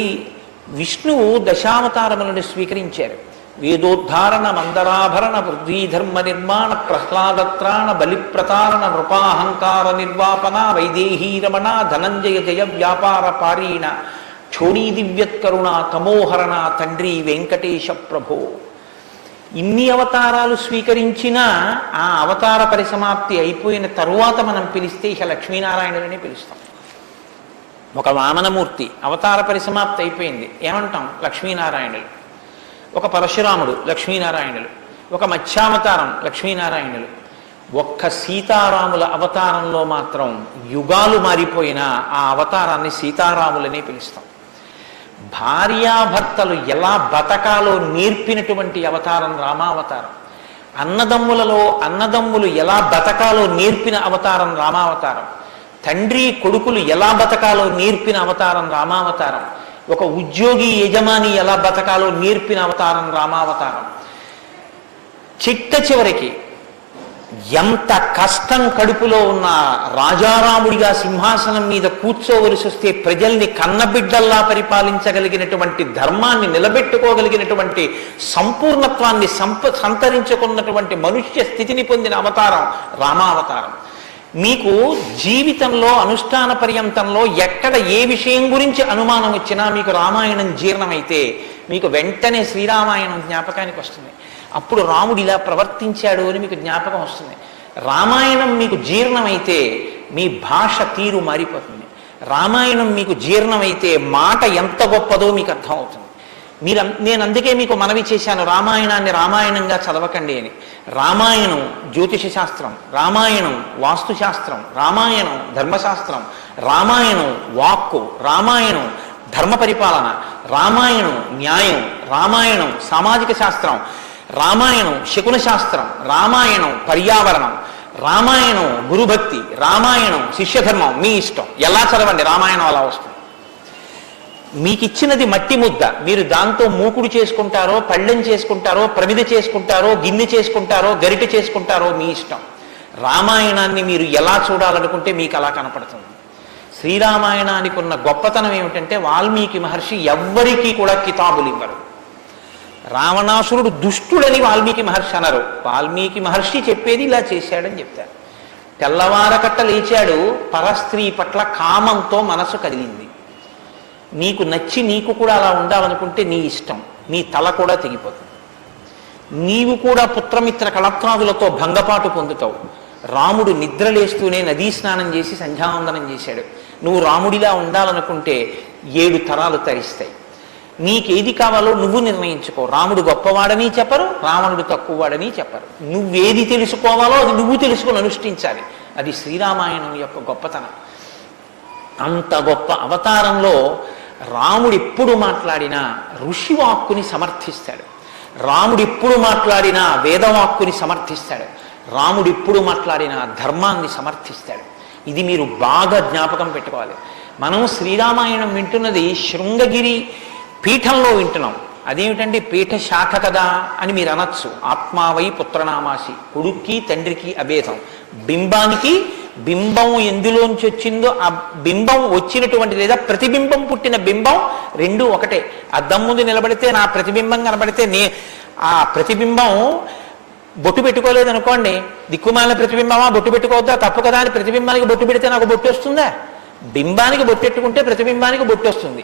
విష్ణువు దశావతారములను స్వీకరించారు. వేదోద్ధారణ, మందరాభరణ, పృథ్వీధర్మ నిర్మాణ, ప్రహ్లాదత్రాణ, బలిప్రతారణ, నృపాహంకార నిర్వాపన, వైదేహీరమణ, ధనంజయ జయ వ్యాపార పారీణ, క్షోణీ దివ్యత్కరుణ, తమోహరణ, తండ్రి వెంకటేశ ప్రభో. ఇన్ని అవతారాలు స్వీకరించినా ఆ అవతార పరిసమాప్తి అయిపోయిన తరువాత మనం పిలిస్తే ఇక లక్ష్మీనారాయణులని పిలుస్తాం. ఒక వామనమూర్తి అవతార పరిసమాప్తి అయిపోయింది, ఏమంటాం? లక్ష్మీనారాయణులు. ఒక పరశురాముడు, లక్ష్మీనారాయణులు. ఒక మత్స్యావతారం, లక్ష్మీనారాయణులు. ఒక్క సీతారాముల అవతారంలో మాత్రం యుగాలు మారిపోయినా ఆ అవతారాన్ని సీతారాములనే పిలుస్తాం. భార్యాభర్తలు ఎలా బతకాలో నేర్పినటువంటి అవతారం రామావతారం. అన్నదమ్ములు ఎలా బతకాలో నేర్పిన అవతారం రామావతారం. తండ్రి కొడుకులు ఎలా బతకాలో నేర్పిన అవతారం రామావతారం. ఒక ఉద్యోగి యజమాని ఎలా బతకాలో నేర్పిన అవతారం రామావతారం. చిట్ట చివరికి ఎంత కష్టం కడుపులో ఉన్న రాజారాముడిగా సింహాసనం మీద కూర్చోవలసి వస్తే ప్రజల్ని కన్నబిడ్డల్లా పరిపాలించగలిగినటువంటి, ధర్మాన్ని నిలబెట్టుకోగలిగినటువంటి, సంపూర్ణత్వాన్ని సంతరించుకున్నటువంటి మనుష్య స్థితిని పొందిన అవతారం రామావతారం. మీకు జీవితంలో అనుష్ఠాన పర్యంతంలో ఎక్కడ ఏ విషయం గురించి అనుమానం వచ్చినా మీకు రామాయణం జీర్ణమైతే మీకు వెంటనే శ్రీరామాయణం జ్ఞాపకానికి వస్తుంది. అప్పుడు రాముడు ఇలా ప్రవర్తించాడు అని మీకు జ్ఞాపకం వస్తుంది. రామాయణం మీకు జీర్ణమైతే మీ భాష తీరు మారిపోతుంది. రామాయణం మీకు జీర్ణమైతే మాట ఎంత గొప్పదో మీకు అర్థమవుతుంది. నేను అందుకే మీకు మనవి చేశాను, రామాయణాన్ని రామాయణంగా చదవకండి అని. రామాయణం జ్యోతిష శాస్త్రం, రామాయణం వాస్తుశాస్త్రం, రామాయణం ధర్మశాస్త్రం, రామాయణం వాక్కు, రామాయణం ధర్మ పరిపాలన, రామాయణం న్యాయం, రామాయణం సామాజిక శాస్త్రం, రామాయణం శకున శాస్త్రం, రామాయణం పర్యావరణం, రామాయణం గురుభక్తి, రామాయణం శిష్యధర్మం. మీ ఇష్టం, ఎలా చదవండి, రామాయణం అలా వస్తుంది. మీకు ఇచ్చినది మట్టి ముద్ద, మీరు దాంతో మూకుడు చేసుకుంటారో, పళ్ళెం చేసుకుంటారో, ప్రమిద చేసుకుంటారో, గిన్నె చేసుకుంటారో, గరిటె చేసుకుంటారో మీ ఇష్టం. రామాయణాన్ని మీరు ఎలా చూడాలనుకుంటే మీకు అలా కనపడుతుంది. శ్రీరామాయణానికి ఉన్న గొప్పతనం ఏమిటంటే వాల్మీకి మహర్షి ఎవ్వరికీ కూడా కితాబులు ఇవ్వరు. రావణాసురుడు దుష్టుడని వాల్మీకి మహర్షి అనరు. వాల్మీకి మహర్షి చెప్పేది ఇలా చేశాడని చెప్తారు. తెల్లవారకట్ట లేచాడు, పరస్త్రీ పట్ల కామంతో మనసు కదిలింది. నీకు నచ్చి నీకు కూడా అలా ఉండాలనుకుంటే నీ ఇష్టం, నీ తల కూడా తెగిపోతుంది. నీవు కూడా పుత్రమిత్ర కళత్రాదులతో భంగపాటు పొందుతావు. రాముడు నిద్రలేస్తూనే నదీ స్నానం చేసి సంధ్యావందనం చేశాడు. నువ్వు రాముడిలా ఉండాలనుకుంటే 7 తరాలు తరిస్తాయి. నీకేది కావాలో నువ్వు నిర్ణయించుకో. రాముడు గొప్పవాడని చెప్పరు, రావణుడు తక్కువవాడని చెప్పరు. నువ్వేది తెలుసుకోవాలో అది నువ్వు తెలుసుకొని అనుష్ఠించాలి. అది శ్రీరామాయణం యొక్క గొప్పతనం. అంత గొప్ప అవతారంలో రాముడు ఎప్పుడు మాట్లాడినా ఋషివాక్కుని సమర్థిస్తాడు. రాముడు ఎప్పుడు మాట్లాడినా వేదవాక్కుని సమర్థిస్తాడు. రాముడు ఎప్పుడు మాట్లాడినా ధర్మాన్ని సమర్థిస్తాడు. ఇది మీరు బాగా జ్ఞాపకం పెట్టుకోవాలి. మనం శ్రీరామాయణం వింటున్నది శృంగగిరి పీఠంలో వింటున్నాం. అదేమిటండి పీఠ శాఖ కదా అని మీరు అనొచ్చు. ఆత్మావై పుత్రనామాసి, కొడుక్కి తండ్రికి అభేదం. బింబానికి బింబం ఎందులోంచి వచ్చిందో ఆ బింబం వచ్చినటువంటి లేదా ప్రతిబింబం పుట్టిన బింబం రెండు ఒకటే. అద్దం ముందు నిలబడితే నా ప్రతిబింబం కనబడితే ఆ ప్రతిబింబం బొట్టు పెట్టుకోలేదనుకోండి, దిక్కుమాలిన ప్రతిబింబమా బొట్టు పెట్టుకోవద్దా, తప్పు కదా అని ప్రతిబింబానికి బొట్టు పెడితే నాకు బొట్టు వస్తుందా? బింబానికి బొట్టెట్టుకుంటే ప్రతిబింబానికి బొట్టు వస్తుంది.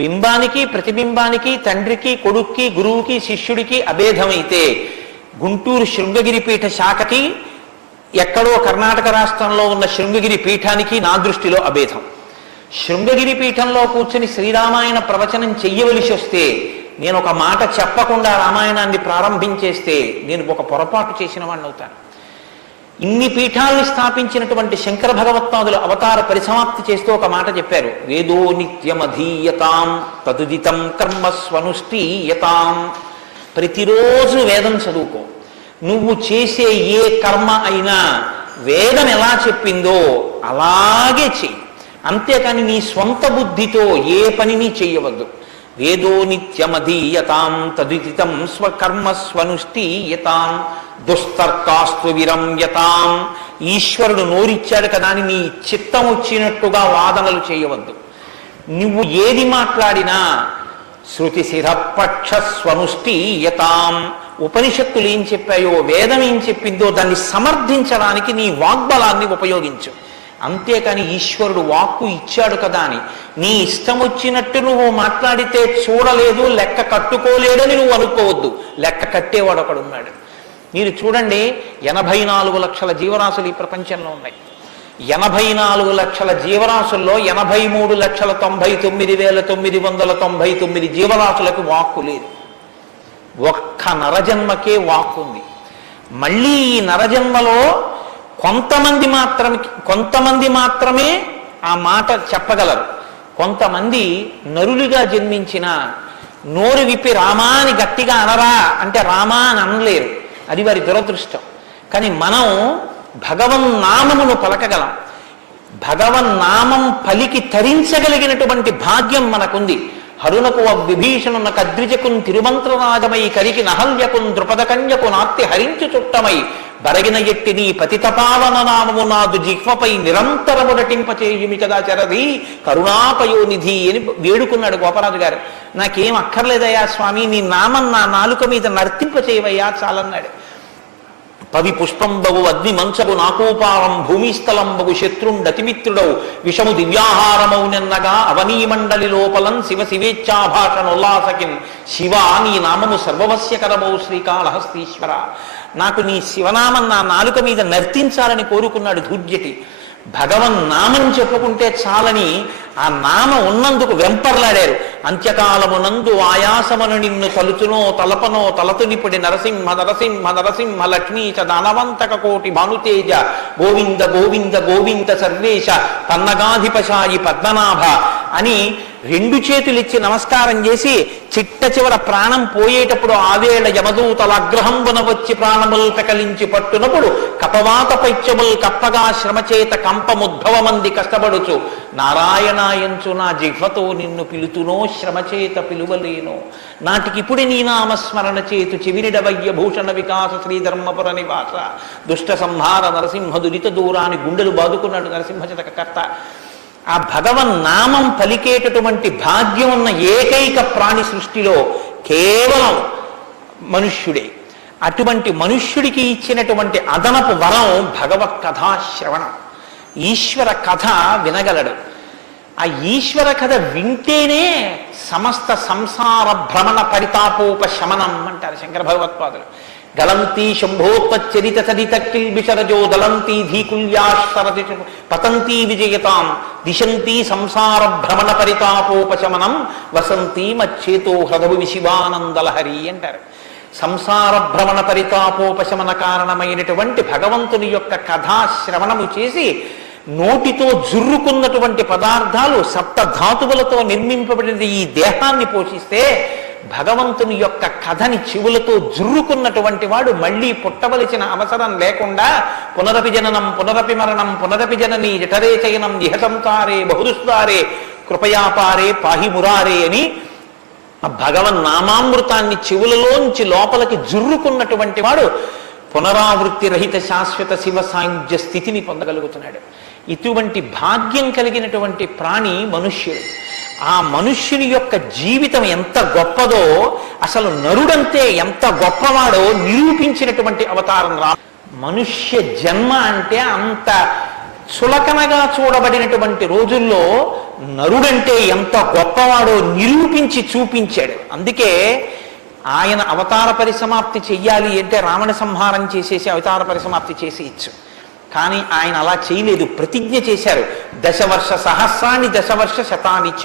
బింబానికి ప్రతిబింబానికి తండ్రికి కొడుక్కి గురువుకి శిష్యుడికి అభేదమైతే గుంటూరు శృంగగిరి పీఠ శాఖకి ఎక్కడో కర్ణాటక రాష్ట్రంలో ఉన్న శృంగగిరి పీఠానికి నా దృష్టిలో అభేదం. శృంగగిరి పీఠంలో కూర్చుని శ్రీరామాయణ ప్రవచనం చెయ్యవలసి వస్తే నేను ఒక మాట చెప్పకుండా రామాయణాన్ని ప్రారంభించేస్తే నేను ఒక పొరపాటు చేసిన వాడిని అవుతాను. ఇన్ని పీఠాలను స్థాపించినటువంటి శంకర భగవత్పాదులు అవతార పరిసమాప్తి చేస్తూ ఒక మాట చెప్పారు. వేదో నిత్యమధీయతాం తదుదితం కర్మస్వనుష్ఠీయతాం. ప్రతిరోజు వేదం చదువుకో. నువ్వు చేసే ఏ కర్మ అయినా వేదం ఎలా చెప్పిందో అలాగే చెయ్యి. అంతేకాని నీ స్వంత బుద్ధితో ఏ పనిని చెయ్యవద్దు. వేదో నిత్యమధీయతాం తదుదితం స్వకర్మస్వనుష్ఠీయతాం దుస్తర్కాస్తు విరమ్యతాం. ఈశ్వరుడు నోరిచ్చాడు కదా అని నీ చిత్తం వచ్చినట్టుగా వాదనలు చేయవద్దు. నువ్వు ఏది మాట్లాడినా శృతి శిరపక్ష స్వనుష్ఠీయతాం, ఉపనిషత్తులు ఏం చెప్పాయో, వేదం ఏం చెప్పిందో దాన్ని సమర్థించడానికి నీ వాగ్బలాన్ని ఉపయోగించు. అంతేకాని ఈశ్వరుడు వాక్కు ఇచ్చాడు కదా అని నీ ఇష్టం వచ్చినట్టు నువ్వు మాట్లాడితే చూడలేదు, లెక్క కట్టుకోలేడని నువ్వు అనుకోవద్దు. లెక్క కట్టేవాడు ఒకడున్నాడు. మీరు చూడండి, 84 లక్షల జీవరాశులు ఈ ప్రపంచంలో ఉన్నాయి. 84 లక్షల జీవరాశుల్లో 83,99,999 జీవరాశులకు వాక్కు లేదు. ఒక్క నరజన్మకే వాక్కు ఉంది. మళ్ళీ ఈ నరజన్మలో కొంతమంది మాత్రమే ఆ మాట చెప్పగలరు. కొంతమంది నరులుగా జన్మించిన నోరు విప్పి రామా అని గట్టిగా అనరా అంటే రామా అని అనలేరు. అది వారి దురదృష్టం. కానీ మనం భగవన్నామమును పలకగలం. భగవన్నామం పలికి తరించగలిగినటువంటి భాగ్యం మనకుంది. హరునకు విభీషణున కద్విజకున్ తిరుమంత్రరాజమై కరికి నహల్యకున్ ద్రుపద కన్యకు నాత్తి హరించు చుట్టమై బరగిన ఎట్టి నీ పతితపావన నామము నాదు జిహ్వపై నిరంతరము నటింపచేయుమి కదా చరది కరుణాపయోనిధి అని వేడుకున్నాడు గోపరాజు గారు. నాకేం అక్కర్లేదయ్యా స్వామి, నీ నామం నా నాలుక మీద నర్తింపచేయవయ్యా చాలన్నాడు. పవి పుష్పంబగు అగ్ని మంచగు నాకోపారం భూమిస్థలంబగు శత్రుండతిమిత్రుడవు విషము దివ్యాహారమౌనెన్నగా అవనీమండలి లోపలం శివ శివేచ్ఛాభాషణోల్లాసకిన్ శివ నీ నామము సర్వవస్యకరమౌ శ్రీకాళహస్తీశ్వర. నాకు నీ శివనామం నా నాలుక మీద నర్తించాలని కోరుకున్నాడు ధూర్జటి. భగవన్నామం చెప్పుకుంటే చాలని ఆ నామం ఉన్నందుకు వెంపర్లాడారు. అంత్యకాలమునందు ఆయాసమును నిన్ను తలుచునో తలపనో తలతునిపుడి నరసింహ నరసింహ నరసింహ లక్ష్మీ చ దానవంతక కోటి భానుతేజ గోవింద గోవింద గోవింద సర్వేశ పన్నగాధిపశాయి పద్మనాభ అని 2 చేతులిచ్చి నమస్కారం చేసి చిట్ట చివర ప్రాణం పోయేటప్పుడు ఆవేళ యమదూతల అగ్రహంబున వచ్చి ప్రాణములు పెకలించి పట్టునప్పుడు కపవాత పైత్యములు కప్పగా శ్రమచేత కంపముద్భవమంది కష్టపడుచు నారాయణాయంచు నా జిహ్వతో నిన్ను పిలుతునో శ్రమచేత పిలువలేనో నాటికిపుడి నీ నామస్మరణ చేతు చెవినిడవయ్య భూషణ వికాస శ్రీధర్మపుర నివాస దుష్ట సంహార నరసింహ దురిత దూరాన్ని గుండెలు బాదుకున్నాడు నరసింహశతక కర్త. ఆ భగవన్నామం పలికేటటువంటి భాగ్యం ఉన్న ఏకైక ప్రాణి సృష్టిలో కేవలం మనుష్యుడే. అటువంటి మనుష్యుడికి ఇచ్చినటువంటి అదనపు వరం భగవత్ కథాశ్రవణం. ఈశ్వర కథ వినగలడు. ఆ ఈశ్వర కథ వింటేనే సమస్త సంసార భ్రమణ పరితాపోపశమనం అంటారు శంకర భగవత్పాదులు. గలంతి శంభోత్చరిత సరిత కిల్బిషరజో దళంతి ధీకుల్యాశరతి పతంతి విజయతాం దిశంతి సంసార భ్రమణ పరితాపోపశమనం వసంతి మచ్చేతో హృదవి శివానందలహరి అంటారు. సంసార భ్రమణ పరితాపోపశమన కారణమైనటువంటి భగవంతుని యొక్క కథాశ్రవణము చేసి నోటితో జుర్రుకున్నటువంటి పదార్థాలు సప్తధాతువులతో నిర్మింపబడిన ఈ దేహాన్ని పోషిస్తే భగవంతుని యొక్క కథని చెవులతో జుర్రుకున్నటువంటి వాడు మళ్ళీ పుట్టవలసిన అవసరం లేకుండా పునరపి జననం పునరపి మరణం పునరపి జనని జఠరే చయనం ఇహ సంసారే బహుదుస్తారే కృపయాపారే పాహి మురారే అని ఆ భగవన్నామామృతాన్ని చెవులలోంచి లోపలికి జుర్రుకున్నటువంటి వాడు పునరావృత్తి రహిత శాశ్వత శివ సాయుధ్య స్థితిని పొందగలుగుతున్నాడు. ఇటువంటి భాగ్యం కలిగినటువంటి ప్రాణి మనుష్యుడు. ఆ మనుష్యుని యొక్క జీవితం ఎంత గొప్పదో, అసలు నరుడంతే ఎంత గొప్పవాడో నిరూపించినటువంటి అవతారం మనుష్య జన్మ అంటే అంత చులకనగా చూడబడినటువంటి రోజుల్లో నరుడంటే ఎంత గొప్పవాడో నిరూపించి చూపించాడు. అందుకే ఆయన అవతార పరిసమాప్తి చెయ్యాలి అంటే రావణ సంహారం చేసేసి అవతార పరిసమాప్తి చేసేయచ్చు. కానీ ఆయన అలా చేయలేదు, ప్రతిజ్ఞ చేశారు. 10 వర్ష సహస్రాన్ని 10 వర్ష శతానిచ,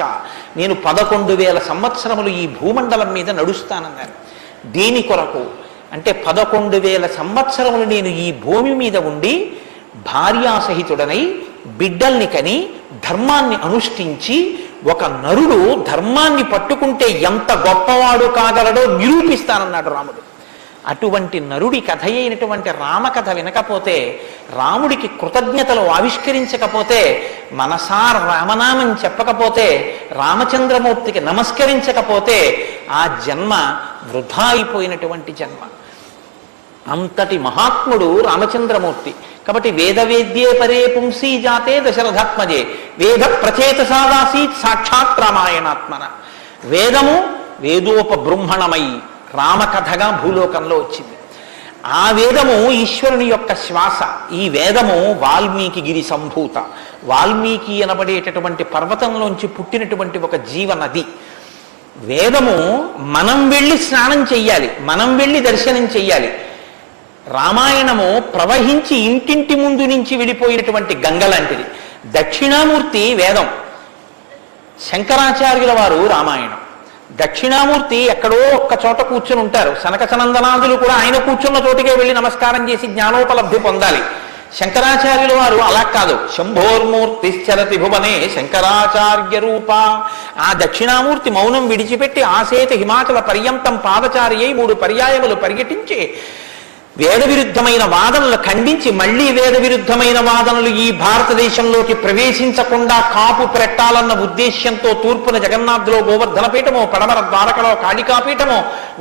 నేను 11,000 సంవత్సరములు ఈ భూమండలం మీద నడుస్తానన్నారు. దేని కొరకు అంటే 11,000 సంవత్సరములు నేను ఈ భూమి మీద ఉండి భార్యాసహితుడనై బిడ్డల్ని కని ధర్మాన్ని అనుష్ఠించి ఒక నరుడు ధర్మాన్ని పట్టుకుంటే ఎంత గొప్పవాడు కాగలడో నిరూపిస్తానన్నాడు రాముడు. అటువంటి నరుడి కథ అయినటువంటి రామకథ వినకపోతే, రాముడికి కృతజ్ఞతలు ఆవిష్కరించకపోతే, మనసార రామనామం చెప్పకపోతే, రామచంద్రమూర్తికి నమస్కరించకపోతే ఆ జన్మ వృధా అయిపోయినటువంటి జన్మ. అంతటి మహాత్ముడు రామచంద్రమూర్తి. కాబట్టి వేదవేద్యే పరే పుంసీ జాతే దశరథాత్మజే వేద ప్రచేతసాదాసీత్ సాక్షాత్ రామాయణాత్మన. వేదము వేదోపబృంహణమై రామకథగా భూలోకంలో వచ్చింది. ఆ వేదము ఈశ్వరుని యొక్క శ్వాస. ఈ వేదము వాల్మీకి గిరి సంభూత. వాల్మీకి అనబడేటటువంటి పర్వతంలోంచి పుట్టినటువంటి ఒక జీవనది. వేదము మనం వెళ్ళి స్నానం చెయ్యాలి, మనం వెళ్ళి దర్శనం చెయ్యాలి. రామాయణము ప్రవహించి ఇంటింటి ముందు నుంచి వెళ్ళిపోయినటువంటి గంగ లాంటిది. దక్షిణామూర్తి వేదం, శంకరాచార్యుల వారు రామాయణం. దక్షిణామూర్తి ఎక్కడో ఒక్క చోట కూర్చుని ఉంటారు. సనక సనందనాదులు కూడా ఆయన కూర్చున్న చోటికే వెళ్ళి నమస్కారం చేసి జ్ఞానోపలబ్ధి పొందాలి. శంకరాచార్యుల వారు అలా కాదు. శంభోర్మూర్తిశ్చరతి భువనే శంకరాచార్య రూప. ఆ దక్షిణామూర్తి మౌనం విడిచిపెట్టి ఆసేత హిమాచల పర్యంతం పాదచారి అయి 3 పర్యాయములు పర్యటించి వేద విరుద్ధమైన వాదనలు ఖండించి మళ్లీ వేద విరుద్ధమైన వాదనలు ఈ భారతదేశంలోకి ప్రవేశించకుండా కాపు పెట్టాలన్న ఉద్దేశ్యంతో తూర్పున జగన్నాథ్లో గోవర్ధన పీఠమో, పడమర ద్వారకలో కాళికాపీఠమో,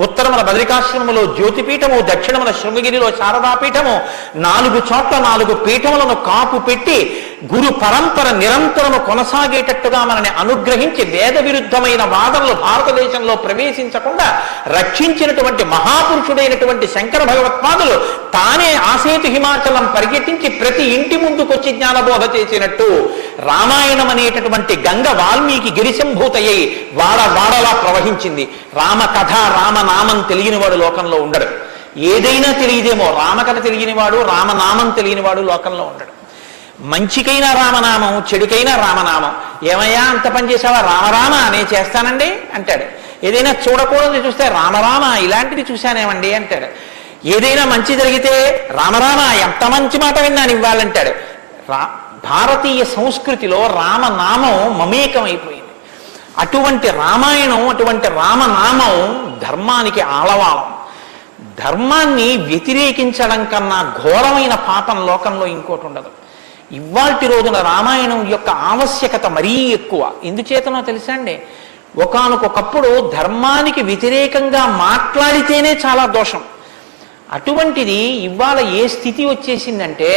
ఉత్తరమున బద్రికాశ్రమములో జ్యోతిపీఠము, దక్షిణమున శృంగగిరిలో శారదాపీఠము, 4 చోట్ల 4 పీఠములను కాపు పెట్టి గురు పరంపర నిరంతరము కొనసాగేటట్టుగా మనని అనుగ్రహించి వేద విరుద్ధమైన వాదనలు భారతదేశంలో ప్రవేశించకుండా రక్షించినటువంటి మహాపురుషుడైనటువంటి శంకర భగవత్పాదులు తానే ఆసేతు హిమాచలం పరిగెట్టించి ప్రతి ఇంటి ముందుకొచ్చి జ్ఞానబోధ చేసినట్టు రామాయణం అనేటటువంటి గంగ వాల్మీకి గిరిశంభూతయ్యి వాడలా ప్రవహించింది. రామకథ రామనామం తెలియనివాడు లోకంలో ఉండడు. ఏదైనా తెలియదేమో, రామకథ తెలియనివాడు రామనామం తెలియనివాడు లోకంలో ఉండడు. మంచికైనా రామనామం, చెడుకైనా రామనామం. ఏమయ్యా అంత పని చేసావా? రామరామ నేను చేస్తానండి అంటాడు. ఏదైనా చూడకూడదు చూస్తే రామరామ ఇలాంటిది చూశానేమండి అంటాడు. ఏదైనా మంచి జరిగితే రామరామ ఎంత మంచి మాట విన్నాను ఇవ్వాలంటాడు. భారతీయ సంస్కృతిలో రామనామం మమేకమైపోయింది. అటువంటి రామాయణం, అటువంటి రామనామం ధర్మానికి ఆలవాలం. ధర్మాన్ని వ్యతిరేకించడం కన్నా ఘోరమైన పాపం లోకంలో ఇంకోటి ఉండదు. ఇవాల్టి రోజున రామాయణం యొక్క ఆవశ్యకత మరీ ఎక్కువ. ఎందుచేతనో తెలుసా అండి? ఒకానొకప్పుడు ధర్మానికి వ్యతిరేకంగా మాట్లాడితేనే చాలా దోషం. అటువంటిది ఇవాళ ఏ స్థితి వచ్చేసిందంటే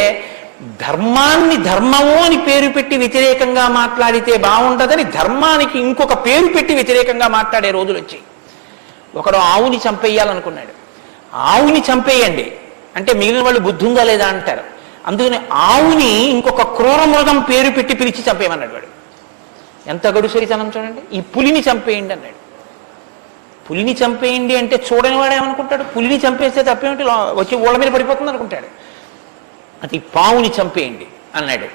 ధర్మాన్ని ధర్మము అని పేరు పెట్టి వ్యతిరేకంగా మాట్లాడితే బాగుండదని ధర్మానికి ఇంకొక పేరు పెట్టి వ్యతిరేకంగా మాట్లాడే రోజులు వచ్చాయి. ఒకడు ఆవుని చంపేయాలనుకున్నాడు. ఆవుని చంపేయండి అంటే మిగిలిన వాళ్ళు బుద్ధి ఉందా లేదా అంటారు. అందుకని ఆవుని ఇంకొక క్రూర మృగం పేరు పెట్టి పిలిచి చంపేయమన్నాడు వాడు. ఎంత గడుసరితనం చూడండి. ఈ పులిని చంపేయండి అన్నాడు. పులిని చంపేయండి అంటే చూడని వాడు ఏమనుకుంటాడు? పులిని చంపేస్తే తప్పేమిటి, వచ్చి ఊళ్ళ మీద పడిపోతుంది అనుకుంటాడు. అది పావుని చంపేయండి అన్నాడు.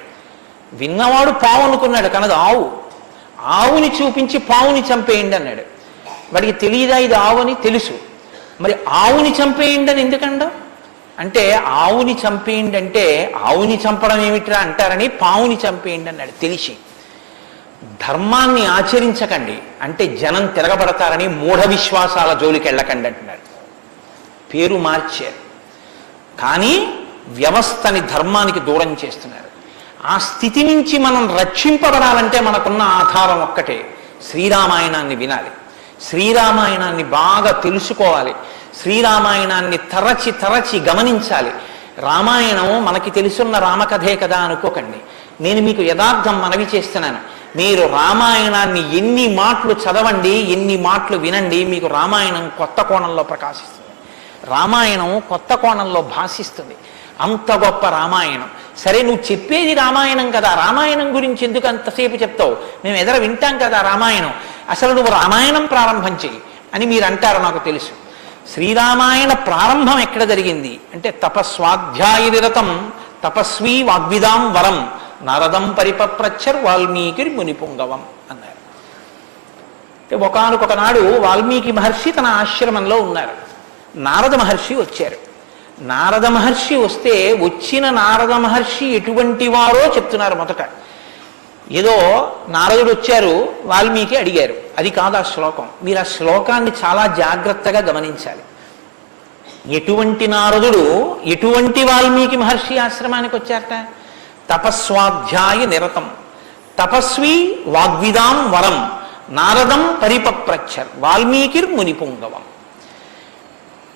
విన్నవాడు పావు అనుకున్నాడు, కనది ఆవు. ఆవుని చూపించి పావుని చంపేయండి అన్నాడు. వాడికి తెలియదా ఇది ఆవు అని? తెలుసు. మరి ఆవుని చంపేయండి అని ఎందుకంటావు అంటే, ఆవుని చంపేయండి అంటే ఆవుని చంపడం ఏమిట్రా అంటారని పావుని చంపేయండి అన్నాడు తెలిసి. ధర్మాన్ని ఆచరించకండి అంటే జనం తిరగబడతారని మూఢ విశ్వాసాల జోలికి వెళ్ళకండి అంటున్నాడు. పేరు మార్చారు కానీ వ్యవస్థని ధర్మానికి దూరం చేస్తున్నారు. ఆ స్థితి నుంచి మనం రక్షింపబడాలంటే మనకున్న ఆధారం ఒక్కటే, శ్రీరామాయణాన్ని వినాలి, శ్రీరామాయణాన్ని బాగా తెలుసుకోవాలి, శ్రీరామాయణాన్ని తరచి తరచి గమనించాలి. రామాయణం మనకి తెలుసున్న రామకథే కదా అనుకోకండి. నేను మీకు యథార్థం మనవి చేస్తున్నాను. మీరు రామాయణాన్ని ఎన్ని మాటలు చదవండి, ఎన్ని మాటలు వినండి, మీకు రామాయణం కొత్త కోణంలో ప్రకాశిస్తుంది, రామాయణం కొత్త కోణంలో భాషిస్తుంది. అంత గొప్ప రామాయణం. సరే నువ్వు చెప్పేది రామాయణం కదా, రామాయణం గురించి ఎందుకు అంతసేపు చెప్తావు? మేము ఎదర వింటాం కదా రామాయణం. అసలు నువ్వు రామాయణం ప్రారంభం చెయ్యి అని మీరు అంటారు, నాకు తెలుసు. శ్రీరామాయణ ప్రారంభం ఎక్కడ జరిగింది అంటే తపస్వాధ్యాయ నిరతం తపస్వీ వాగ్విదాం వరం నారదం పరిపప్రచ్చర్ వాల్మీకి మునిపుంగవం అన్నారు. అంటే ఒకానొక నాడు వాల్మీకి మహర్షి తన ఆశ్రమంలో ఉన్నారు. నారద మహర్షి వచ్చారు. నారద మహర్షి వస్తే వచ్చిన నారద మహర్షి ఎటువంటి వారో చెప్తున్నారు. మొదట ఏదో నారదుడు వచ్చారు, వాల్మీకి అడిగారు, అది కాదు ఆ శ్లోకం. మీరు ఆ శ్లోకాన్ని చాలా జాగ్రత్తగా గమనించాలి. ఎటువంటి నారదుడు ఎటువంటి వాల్మీకి మహర్షి ఆశ్రమానికి వచ్చారట? తపస్వాధ్యాయ నిరతం తపస్వి వాగ్విదాం వరం, నారదం పరిపప్రచ్చర్, వాల్మీకిర్ మునిపుంగవం.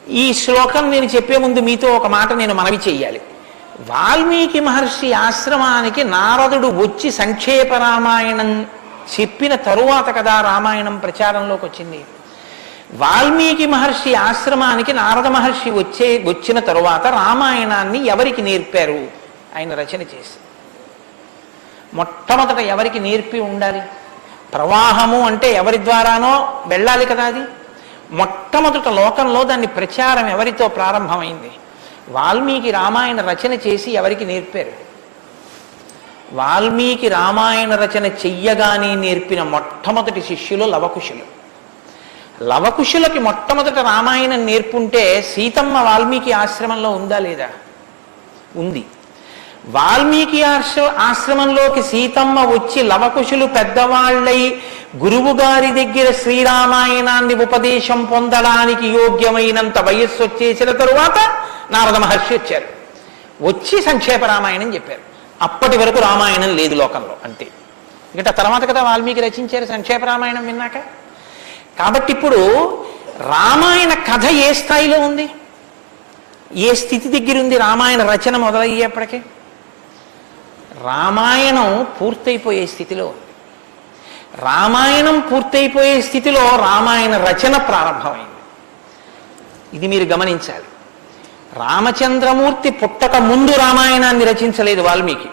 ఈ శ్లోకం నేను చెప్పే ముందు మీతో ఒక మాట నేను మనవి చెయ్యాలి. వాల్మీకి మహర్షి ఆశ్రమానికి నారదుడు వచ్చి సంక్షేప రామాయణం చెప్పిన తరువాత కదా రామాయణం ప్రచారంలోకి వచ్చింది. వాల్మీకి మహర్షి ఆశ్రమానికి నారద మహర్షి వచ్చిన తరువాత రామాయణాన్ని ఎవరికి నేర్పారు? ఆయన రచన చేసి మొట్టమొదట ఎవరికి నేర్పి ఉండాలి? ప్రవాహము అంటే ఎవరి ద్వారానో వెళ్ళాలి కదా. అది మొట్టమొదట లోకంలో దాన్ని ప్రచారం ఎవరితో ప్రారంభమైంది? వాల్మీకి రామాయణ రచన చేసి ఎవరికి నేర్పారు? వాల్మీకి రామాయణ రచన చెయ్యగానే నేర్పిన మొట్టమొదటి శిష్యులు లవకుశులు. లవకుశులకి మొట్టమొదట రామాయణం నేర్పుంటే సీతమ్మ వాల్మీకి ఆశ్రమంలో ఉందా లేదా? ఉంది. వాల్మీకి ఆశ్రమంలోకి సీతమ్మ వచ్చి లవకుశులు పెద్దవాళ్ళై గురువు గారి దగ్గర శ్రీరామాయణాన్ని ఉపదేశం పొందడానికి యోగ్యమైనంత వయస్సు వచ్చేసిన తరువాత నారద మహర్షి వచ్చారు. వచ్చి సంక్షేప రామాయణం చెప్పారు. అప్పటి వరకు రామాయణం లేదు లోకంలో, అంతే. ఇంకా తర్వాత కదా వాల్మీకి రచించారు సంక్షేప రామాయణం విన్నాక. కాబట్టి ఇప్పుడు రామాయణ కథ ఏ స్థాయిలో ఉంది, ఏ స్థితి దగ్గర ఉంది? రామాయణ రచన మొదలయ్యేప్పటికీ రామాయణం పూర్తయిపోయే స్థితిలో ఉంది. రామాయణం పూర్తయిపోయే స్థితిలో రామాయణ రచన ప్రారంభమైంది. ఇది మీరు గమనించాలి. రామచంద్రమూర్తి పుట్టక ముందు రామాయణాన్ని రచించలేదు వాల్మీకి.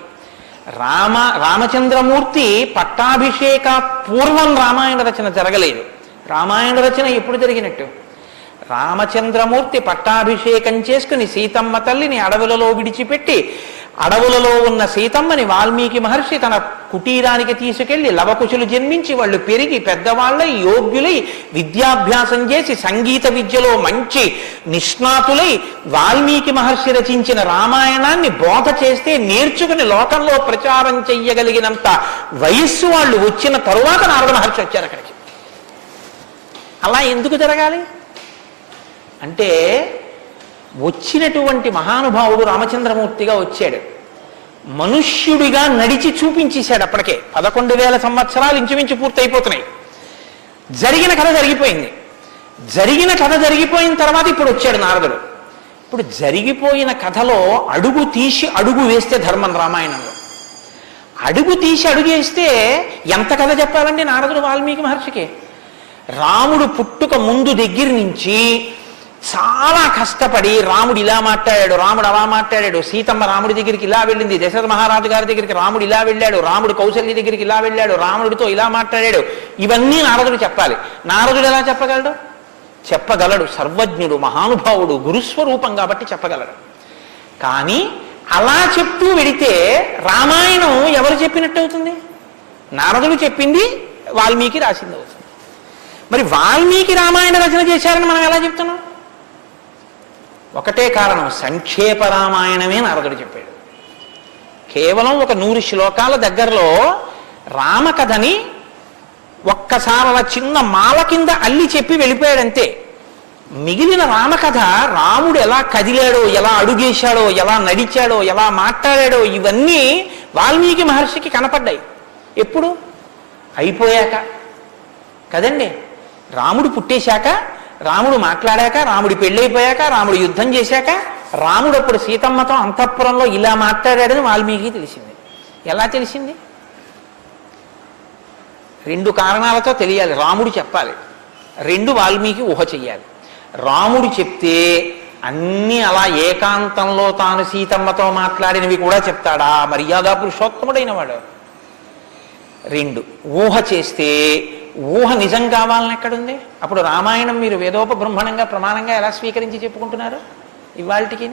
రామచంద్రమూర్తి పట్టాభిషేక పూర్వం రామాయణ రచన జరగలేదు. రామాయణ రచన ఎప్పుడు జరిగినట్టు? రామచంద్రమూర్తి పట్టాభిషేకం చేసుకుని సీతమ్మ తల్లిని అడవులలో విడిచిపెట్టి అడవులలో ఉన్న సీతమ్మని వాల్మీకి మహర్షి తన కుటీరానికి తీసుకెళ్లి లవకుశులు జన్మించి వాళ్ళు పెరిగి పెద్దవాళ్ళై యోగ్యులై విద్యాభ్యాసం చేసి సంగీత విద్యలో మంచి నిష్ణాతులై వాల్మీకి మహర్షి రచించిన రామాయణాన్ని బోధ చేస్తే నేర్చుకుని లోకంలో ప్రచారం చెయ్యగలిగినంత వయస్సు వాళ్ళు వచ్చిన తరువాత నారద మహర్షి వచ్చారు అక్కడికి. అలా ఎందుకు జరగాలి అంటే, వచ్చినటువంటి మహానుభావుడు రామచంద్రమూర్తిగా వచ్చాడు. మనుష్యుడిగా నడిచి చూపించేశాడు. అప్పటికే 11,000 సంవత్సరాలు ఇంచుమించు పూర్తయిపోతున్నాయి. జరిగిన కథ జరిగిపోయింది. జరిగిన కథ జరిగిపోయిన తర్వాత ఇప్పుడు వచ్చాడు నారదుడు. ఇప్పుడు జరిగిపోయిన కథలో అడుగు తీసి అడుగు వేస్తే ధర్మం. రామాయణంలో అడుగు తీసి అడుగు వేస్తే ఎంత కథ చెప్పాలండి నారదుడు వాల్మీకి మహర్షికి? రాముడు పుట్టుక ముందు దగ్గర నుంచి చాలా కష్టపడి రాముడు ఇలా మాట్లాడాడు, రాముడు అలా మాట్లాడాడు, సీతమ్మ రాముడి దగ్గరికి ఇలా వెళ్ళింది, దశరథ మహారాజు గారి దగ్గరికి రాముడు ఇలా వెళ్ళాడు, రాముడు కౌశల్య దగ్గరికి ఇలా వెళ్ళాడు, రాముడితో ఇలా మాట్లాడాడు, ఇవన్నీ నారదుడు చెప్పాలి. నారదుడు ఎలా చెప్పగలడు? చెప్పగలడు. సర్వజ్ఞుడు, మహానుభావుడు, గురుస్వరూపం కాబట్టి చెప్పగలడు. కానీ అలా చెప్తూ వెడితే రామాయణం ఎవరు చెప్పినట్టు అవుతుంది? నారదుడు చెప్పింది వాల్మీకి రాసింది అవుతుంది. మరి వాల్మీకి రామాయణ రచన చేశారని మనం ఎలా చెప్తున్నాం? ఒకటే కారణం, సంక్షేప రామాయణమే నారదుడు చెప్పాడు. కేవలం ఒక 100 శ్లోకాల దగ్గరలో రామకథని ఒక్కసారి అలా చిన్న మాల కింద అల్లి చెప్పి వెళ్ళిపోయాడంతే. మిగిలిన రామకథ రాముడు ఎలా కదిలాడో, ఎలా అడుగేశాడో, ఎలా నడిచాడో, ఎలా మాట్లాడాడో ఇవన్నీ వాల్మీకి మహర్షికి కనపడ్డాయి. ఎప్పుడు? అయిపోయాక కదండి. రాముడు పుట్టేశాక, రాముడు మాట్లాడాక, రాముడి పెళ్ళైపోయాక, రాముడు యుద్ధం చేశాక, రాముడు అప్పుడు సీతమ్మతో అంతఃపురంలో ఇలా మాట్లాడాడని వాల్మీకి తెలిసింది. ఎలా తెలిసింది? 2 కారణాలతో తెలియాలి. రాముడు చెప్పాలి, 2 వాల్మీకి ఊహ చెయ్యాలి. రాముడు చెప్తే అన్నీ అలా ఏకాంతంలో తాను సీతమ్మతో మాట్లాడినవి కూడా చెప్తాడా? మర్యాదా పురుషోత్తముడైన వాడు. 2 ఊహ చేస్తే ఊహ నిజం కావాలని ఎక్కడుంది? అప్పుడు రామాయణం మీరు వేదోపబ్రహ్మణంగా ప్రమాణంగా ఎలా స్వీకరించి చెప్పుకుంటున్నారు ఇవాళకి?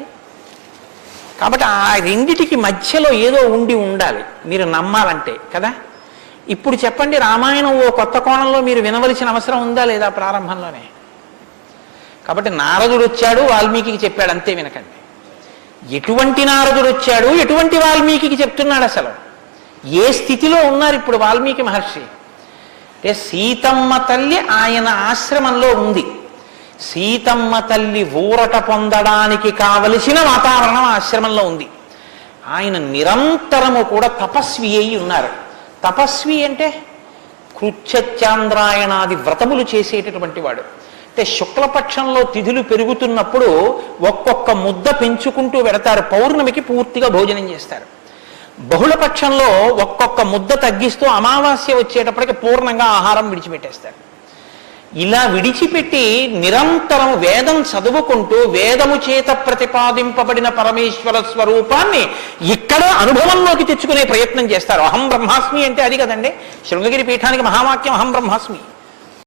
కాబట్టి ఆ రెండిటికి మధ్యలో ఏదో ఉండాలి మీరు నమ్మాలంటే కదా. ఇప్పుడు చెప్పండి, రామాయణం ఓ కొత్త కోణంలో మీరు వినవలసిన అవసరం ఉందా లేదా ప్రారంభంలోనే? కాబట్టి నారదుడు వచ్చాడు, వాల్మీకి చెప్పాడు, అంతే. వినకండి. ఎటువంటి నారదుడు వచ్చాడు, ఎటువంటి వాల్మీకి చెప్తున్నాడు, అసలు ఏ స్థితిలో ఉన్నారు ఇప్పుడు వాల్మీకి మహర్షి అంటే, సీతమ్మ తల్లి ఆయన ఆశ్రమంలో ఉంది. సీతమ్మ తల్లి ఊరట పొందడానికి కావలసిన వాతావరణం ఆశ్రమంలో ఉంది. ఆయన నిరంతరము కూడా తపస్వి అయి ఉన్నారు. తపస్వి అంటే కృచ్ఛచాంద్రాయణాది వ్రతములు చేసేటటువంటి వాడు. అంటే శుక్లపక్షంలో తిథులు పెరుగుతున్నప్పుడు ఒక్కొక్క ముద్ద పెంచుకుంటూ వెడతారు, పౌర్ణమికి పూర్తిగా భోజనం చేస్తారు. బహుళపక్షంలో ఒక్కొక్క ముద్ద తగ్గిస్తూ అమావాస్య వచ్చేటప్పటికి పూర్ణంగా ఆహారం విడిచిపెట్టేస్తారు. ఇలా విడిచిపెట్టి నిరంతరం వేదం చదువుకుంటూ వేదము చేత ప్రతిపాదింపబడిన పరమేశ్వర స్వరూపాన్ని ఇక్కడ అనుభవంలోకి తెచ్చుకునే ప్రయత్నం చేస్తారు. అహం బ్రహ్మాస్మి అంటే అది కదండి, శృంగగిరి పీఠానికి మహావాక్యం అహం బ్రహ్మాస్మి.